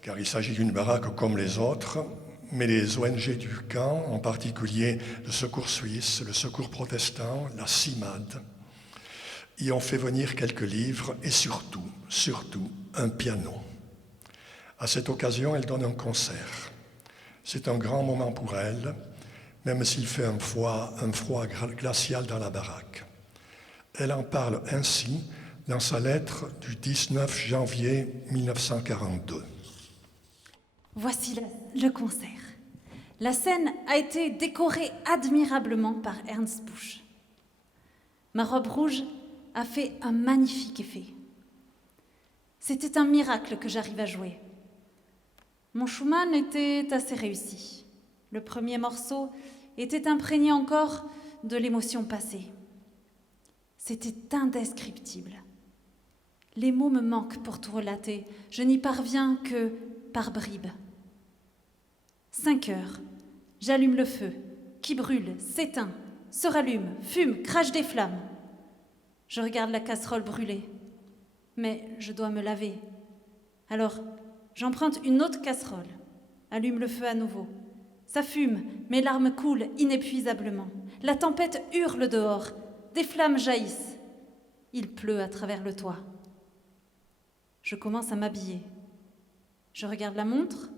car il s'agit d'une baraque comme les autres, mais les ONG du camp, en particulier le Secours suisse, le Secours protestant, la CIMAD, y ont fait venir quelques livres et surtout, un piano. À cette occasion, elle donne un concert. C'est un grand moment pour elle, même s'il fait un froid glacial dans la baraque. Elle en parle ainsi dans sa lettre du 19 janvier 1942. Voici le concert. La scène a été décorée admirablement par Ernst Busch. Ma robe rouge a fait un magnifique effet. C'était un miracle que j'arrive à jouer. Mon Schumann était assez réussi. Le premier morceau était imprégné encore de l'émotion passée. C'était indescriptible. Les mots me manquent pour tout relater. Je n'y parviens que par bribes. 5 heures. J'allume le feu, qui brûle, s'éteint, se rallume, fume, crache des flammes. Je regarde la casserole brûler. Mais je dois me laver. Alors, j'emprunte une autre casserole, allume le feu à nouveau. Ça fume, mes larmes coulent inépuisablement. La tempête hurle dehors, des flammes jaillissent. Il pleut à travers le toit. Je commence à m'habiller. Je regarde la montre,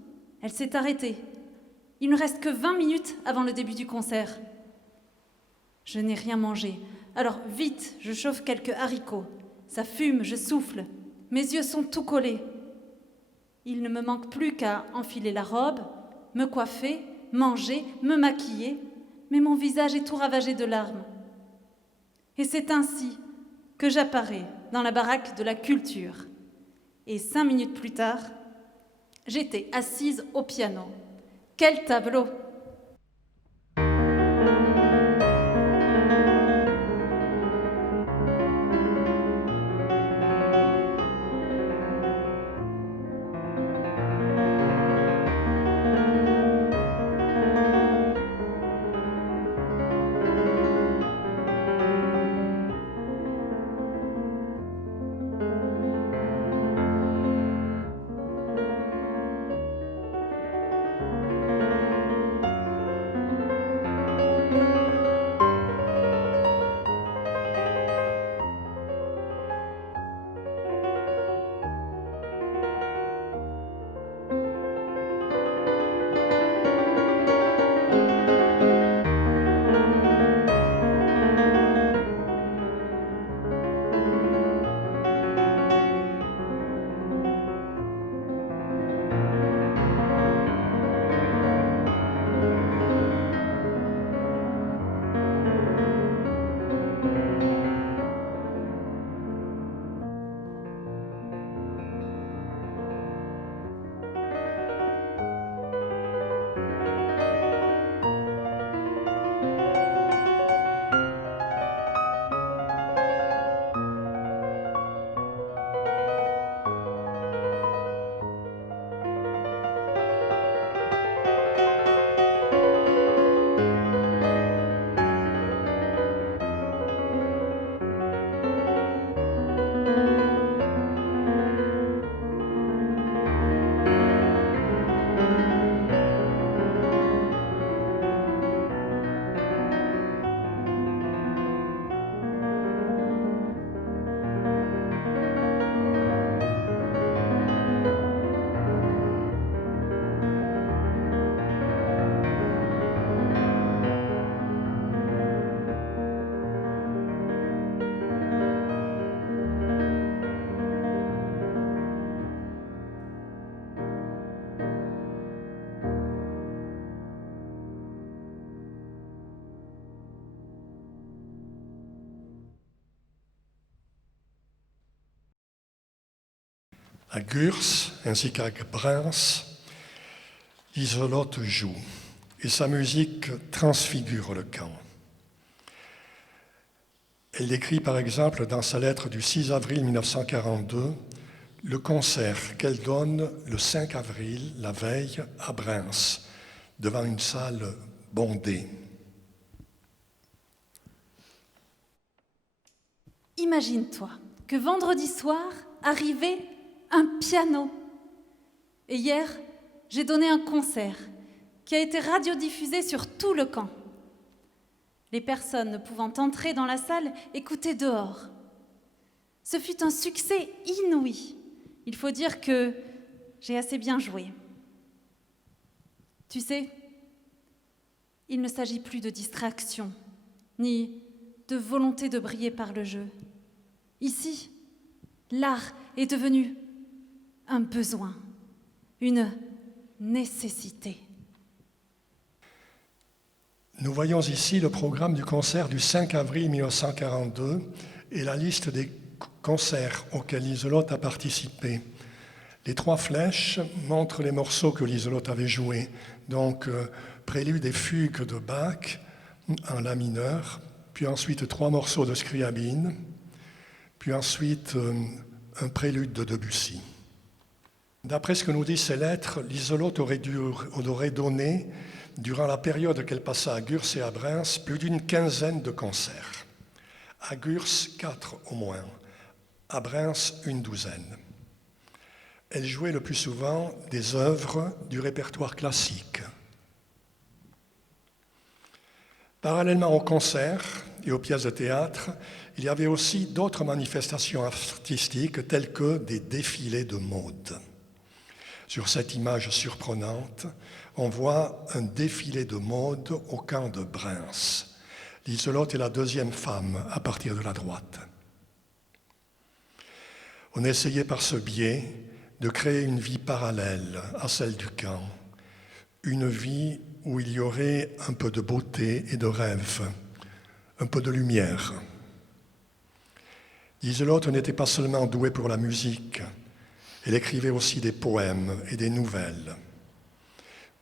elle s'est arrêtée. Il ne reste que 20 minutes avant le début du concert. Je n'ai rien mangé, alors vite, je chauffe quelques haricots. Ça fume, je souffle, mes yeux sont tout collés. Il ne me manque plus qu'à enfiler la robe, me coiffer, manger, me maquiller, mais mon visage est tout ravagé de larmes. Et c'est ainsi que j'apparais dans la baraque de la culture. Et 5 minutes plus tard, j'étais assise au piano. Quel tableau! À Gurs, ainsi qu'à Bruns, Liselotte joue, et sa musique transfigure le camp. Elle décrit par exemple dans sa lettre du 6 avril 1942 le concert qu'elle donne le 5 avril, la veille, à Reims, devant une salle bondée. Imagine-toi que vendredi soir arrivait un piano. Et hier, j'ai donné un concert qui a été radiodiffusé sur tout le camp. Les personnes ne pouvant entrer dans la salle écoutaient dehors. Ce fut un succès inouï. Il faut dire que j'ai assez bien joué. Tu sais, il ne s'agit plus de distraction, ni de volonté de briller par le jeu. Ici, l'art est devenu un besoin, une nécessité. Nous voyons ici le programme du concert du 5 avril 1942 et la liste des concerts auxquels Liselotte a participé. Les 3 flèches montrent les morceaux que Liselotte avait joués, donc prélude et fugue de Bach en la mineur, puis ensuite 3 morceaux de Scriabine, puis ensuite un prélude de Debussy. D'après ce que nous disent ces lettres, Liselotte aurait donné, durant la période qu'elle passa à Gurs et à Reims, plus d'une quinzaine de concerts. À Gurs, 4 au moins. À Reims, une douzaine. Elle jouait le plus souvent des œuvres du répertoire classique. Parallèlement aux concerts et aux pièces de théâtre, il y avait aussi d'autres manifestations artistiques telles que des défilés de mode. Sur cette image surprenante, on voit un défilé de mode au camp de Reims. Liselotte est la 2e femme à partir de la droite. On essayait par ce biais de créer une vie parallèle à celle du camp, une vie où il y aurait un peu de beauté et de rêve, un peu de lumière. Liselotte n'était pas seulement douée pour la musique, elle écrivait aussi des poèmes et des nouvelles.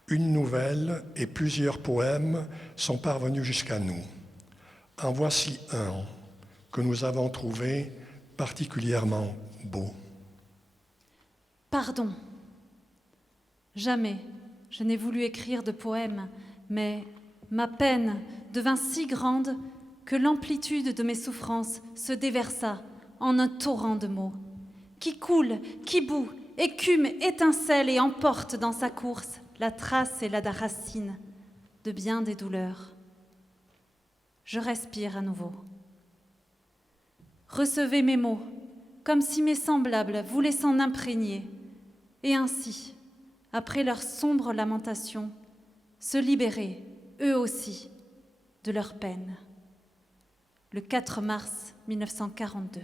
Une nouvelle et plusieurs poèmes sont parvenus jusqu'à nous. En voici un que nous avons trouvé particulièrement beau. Pardon. Jamais je n'ai voulu écrire de poèmes, mais ma peine devint si grande que l'amplitude de mes souffrances se déversa en un torrent de mots, qui coule, qui bout, écume, étincelle et emporte dans sa course la trace et la racine de bien des douleurs. Je respire à nouveau. Recevez mes mots, comme si mes semblables voulaient s'en imprégner, et ainsi, après leur sombre lamentation, se libérer, eux aussi, de leur peine. Le 4 mars 1942.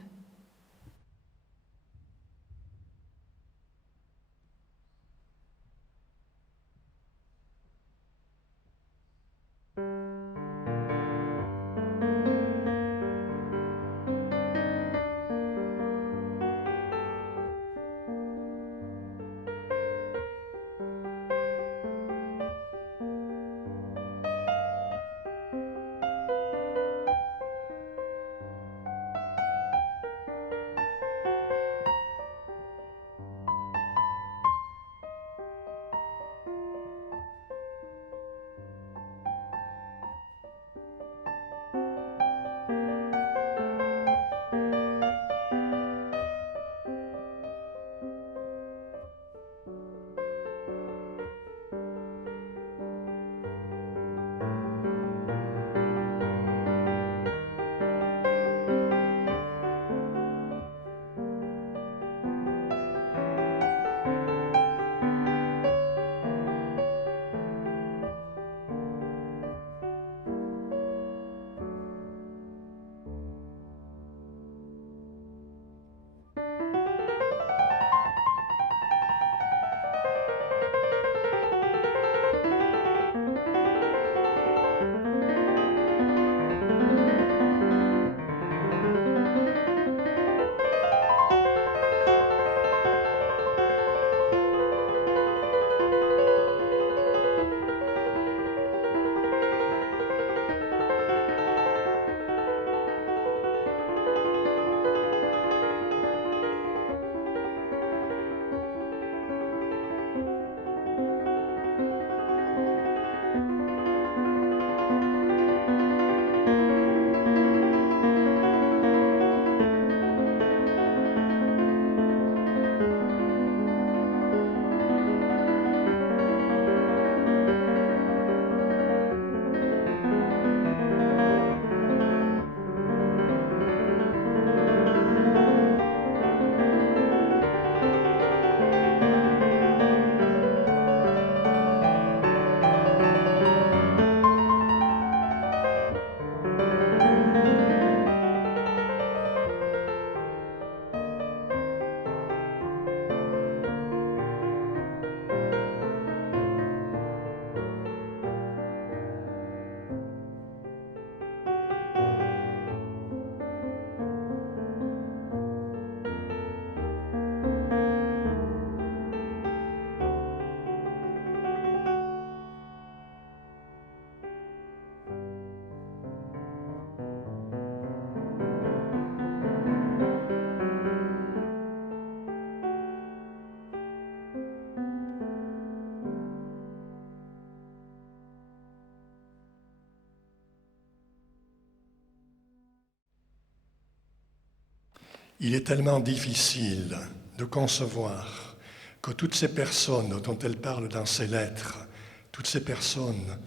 Il est tellement difficile de concevoir que toutes ces personnes dont elle parle dans ses lettres, toutes ces personnes,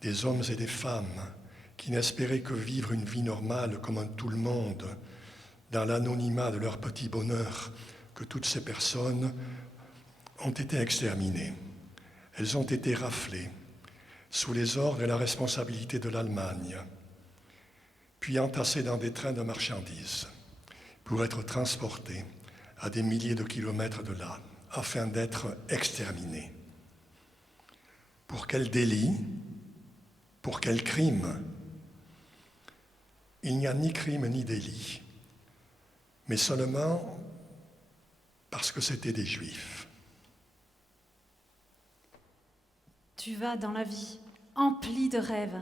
des hommes et des femmes, qui n'espéraient que vivre une vie normale comme un tout le monde, dans l'anonymat de leur petit bonheur, que toutes ces personnes ont été exterminées. Elles ont été raflées sous les ordres et la responsabilité de l'Allemagne, puis entassées dans des trains de marchandises pour être transportées à des milliers de kilomètres de là, afin d'être exterminées. Pour quel délit? Pour quel crime? Il n'y a ni crime ni délit, mais seulement parce que c'était des Juifs. Tu vas dans la vie, empli de rêves,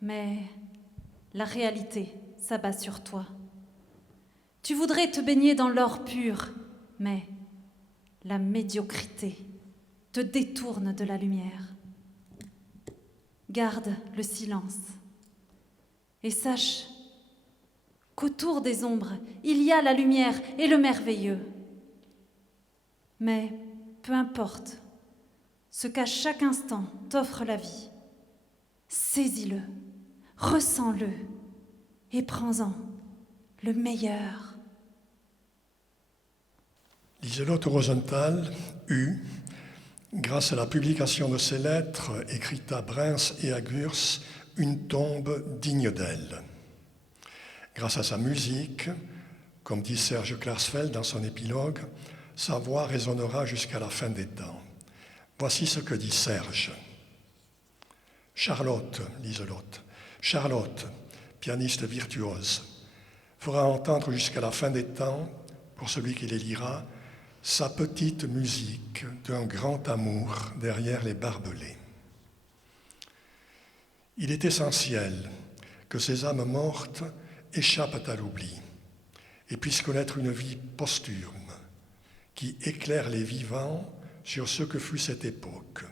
mais la réalité s'abat sur toi. Tu voudrais te baigner dans l'or pur, mais la médiocrité te détourne de la lumière. Garde le silence et sache qu'autour des ombres, il y a la lumière et le merveilleux. Mais peu importe ce qu'à chaque instant t'offre la vie, saisis-le, ressens-le et prends-en le meilleur. Lieselotte Rosenthal eut, grâce à la publication de ses lettres écrites à Reims et à Gurs, une tombe digne d'elle. Grâce à sa musique, comme dit Serge Klarsfeld dans son épilogue, sa voix résonnera jusqu'à la fin des temps. Voici ce que dit Serge. Charlotte, Lieselotte, Charlotte, pianiste virtuose, fera entendre jusqu'à la fin des temps, pour celui qui les lira, sa petite musique d'un grand amour derrière les barbelés. Il est essentiel que ces âmes mortes échappent à l'oubli et puissent connaître une vie posthume qui éclaire les vivants sur ce que fut cette époque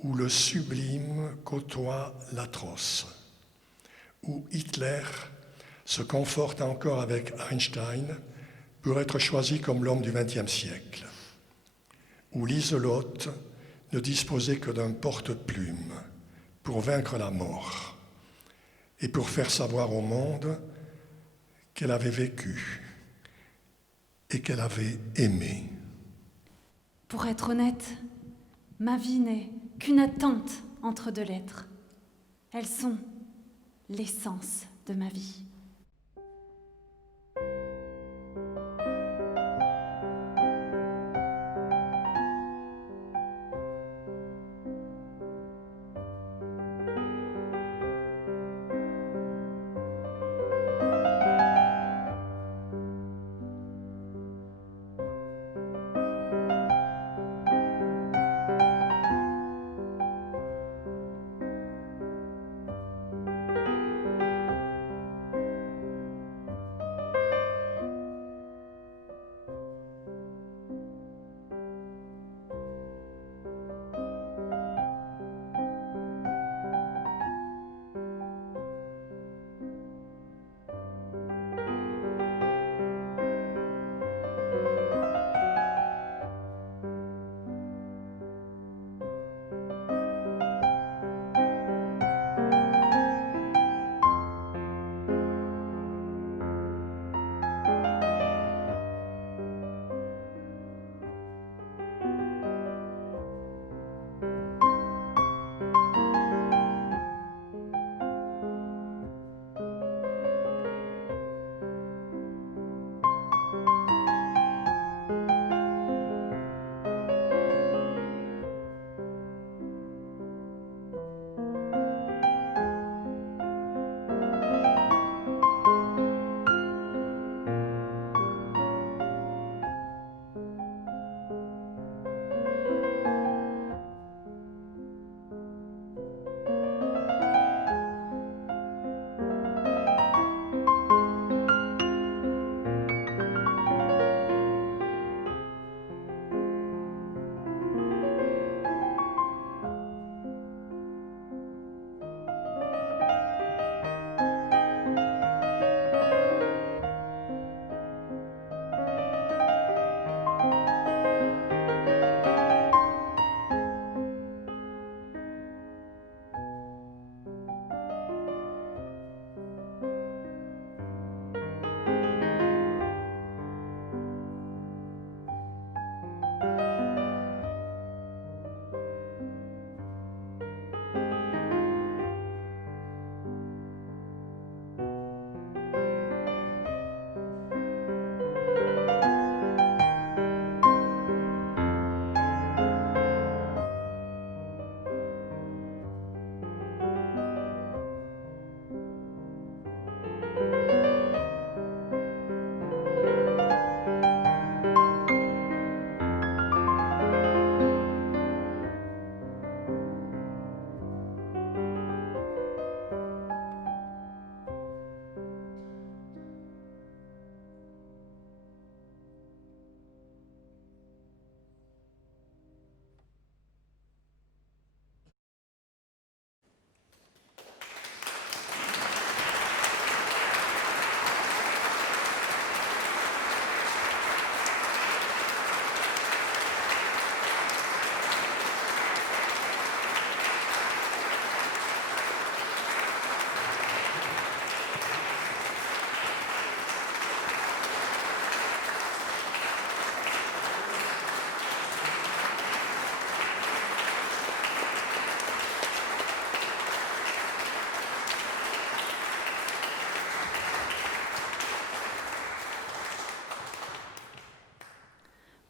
où le sublime côtoie l'atroce, où Hitler se conforte encore avec Einstein pour être choisi comme l'homme du XXe siècle, où Lieselotte ne disposait que d'un porte-plume pour vaincre la mort et pour faire savoir au monde qu'elle avait vécu et qu'elle avait aimé. Pour être honnête, ma vie n'est qu'une attente entre deux lettres. Elles sont l'essence de ma vie.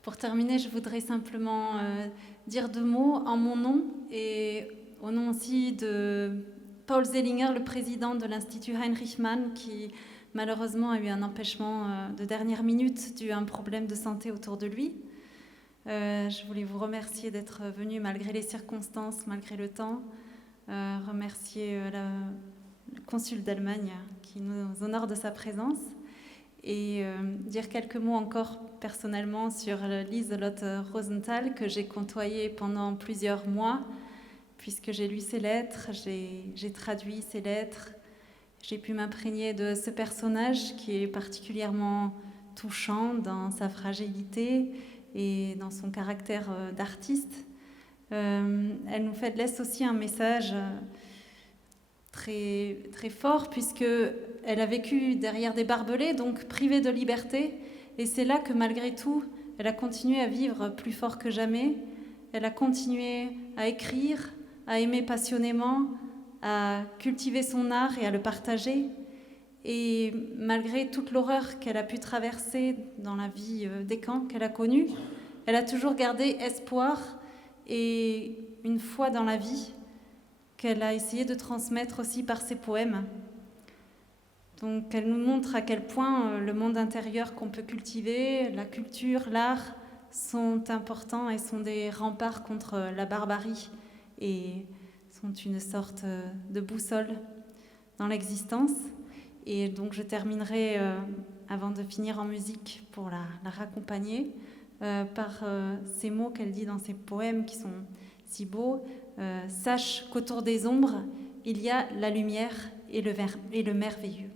Pour terminer, je voudrais simplement dire 2 mots en mon nom et au nom aussi de Paul Zellinger, le président de l'Institut Heinrich Mann, qui malheureusement a eu un empêchement de dernière minute dû à un problème de santé autour de lui. Je voulais vous remercier d'être venu malgré les circonstances, malgré le temps. Remercier le consul d'Allemagne qui nous honore de sa présence et dire quelques mots encore personnellement sur Lieselotte Rosenthal que j'ai côtoyée pendant plusieurs mois puisque j'ai lu ses lettres, j'ai traduit ses lettres, j'ai pu m'imprégner de ce personnage qui est particulièrement touchant dans sa fragilité et dans son caractère d'artiste. Elle nous laisse aussi un message très, très fort puisqu'elle a vécu derrière des barbelés, donc privée de liberté. Et c'est là que malgré tout, elle a continué à vivre plus fort que jamais. Elle a continué à écrire, à aimer passionnément, à cultiver son art et à le partager. Et malgré toute l'horreur qu'elle a pu traverser dans la vie des camps qu'elle a connue, elle a toujours gardé espoir et une foi dans la vie qu'elle a essayé de transmettre aussi par ses poèmes. Donc elle nous montre à quel point le monde intérieur qu'on peut cultiver, la culture, l'art sont importants et sont des remparts contre la barbarie et sont une sorte de boussole dans l'existence. Et donc je terminerai, avant de finir en musique pour la raccompagner, par ces mots qu'elle dit dans ses poèmes qui sont si beaux. Sache qu'autour des ombres, il y a la lumière et le merveilleux.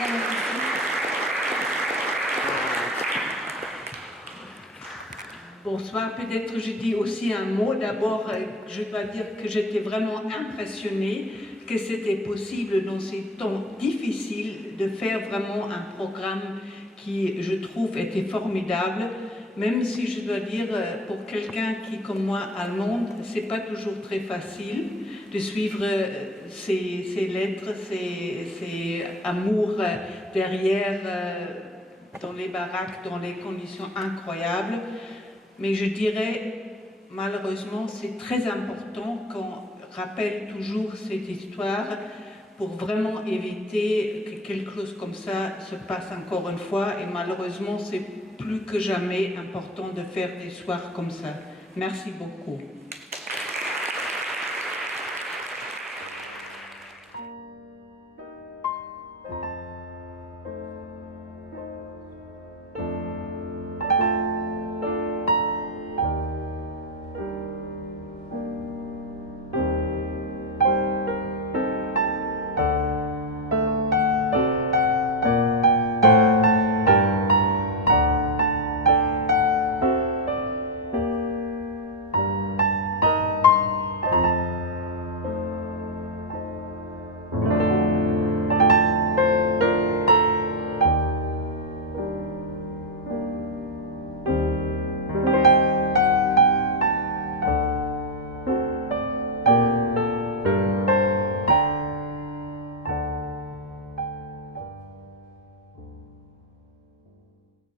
Madame la Présidente. Bonsoir, peut-être je dis aussi un mot. D'abord, je dois dire que j'étais vraiment impressionnée que c'était possible dans ces temps difficiles de faire vraiment un programme qui, je trouve, était formidable. Même si je dois dire, pour quelqu'un qui, comme moi, allemande, c'est pas toujours très facile de suivre ces lettres, ces amours derrière, dans les baraques, dans les conditions incroyables. Mais je dirais, malheureusement, c'est très important qu'on rappelle toujours cette histoire pour vraiment éviter que quelque chose comme ça se passe encore une fois. Et malheureusement, c'est plus que jamais important de faire des soirs comme ça. Merci beaucoup.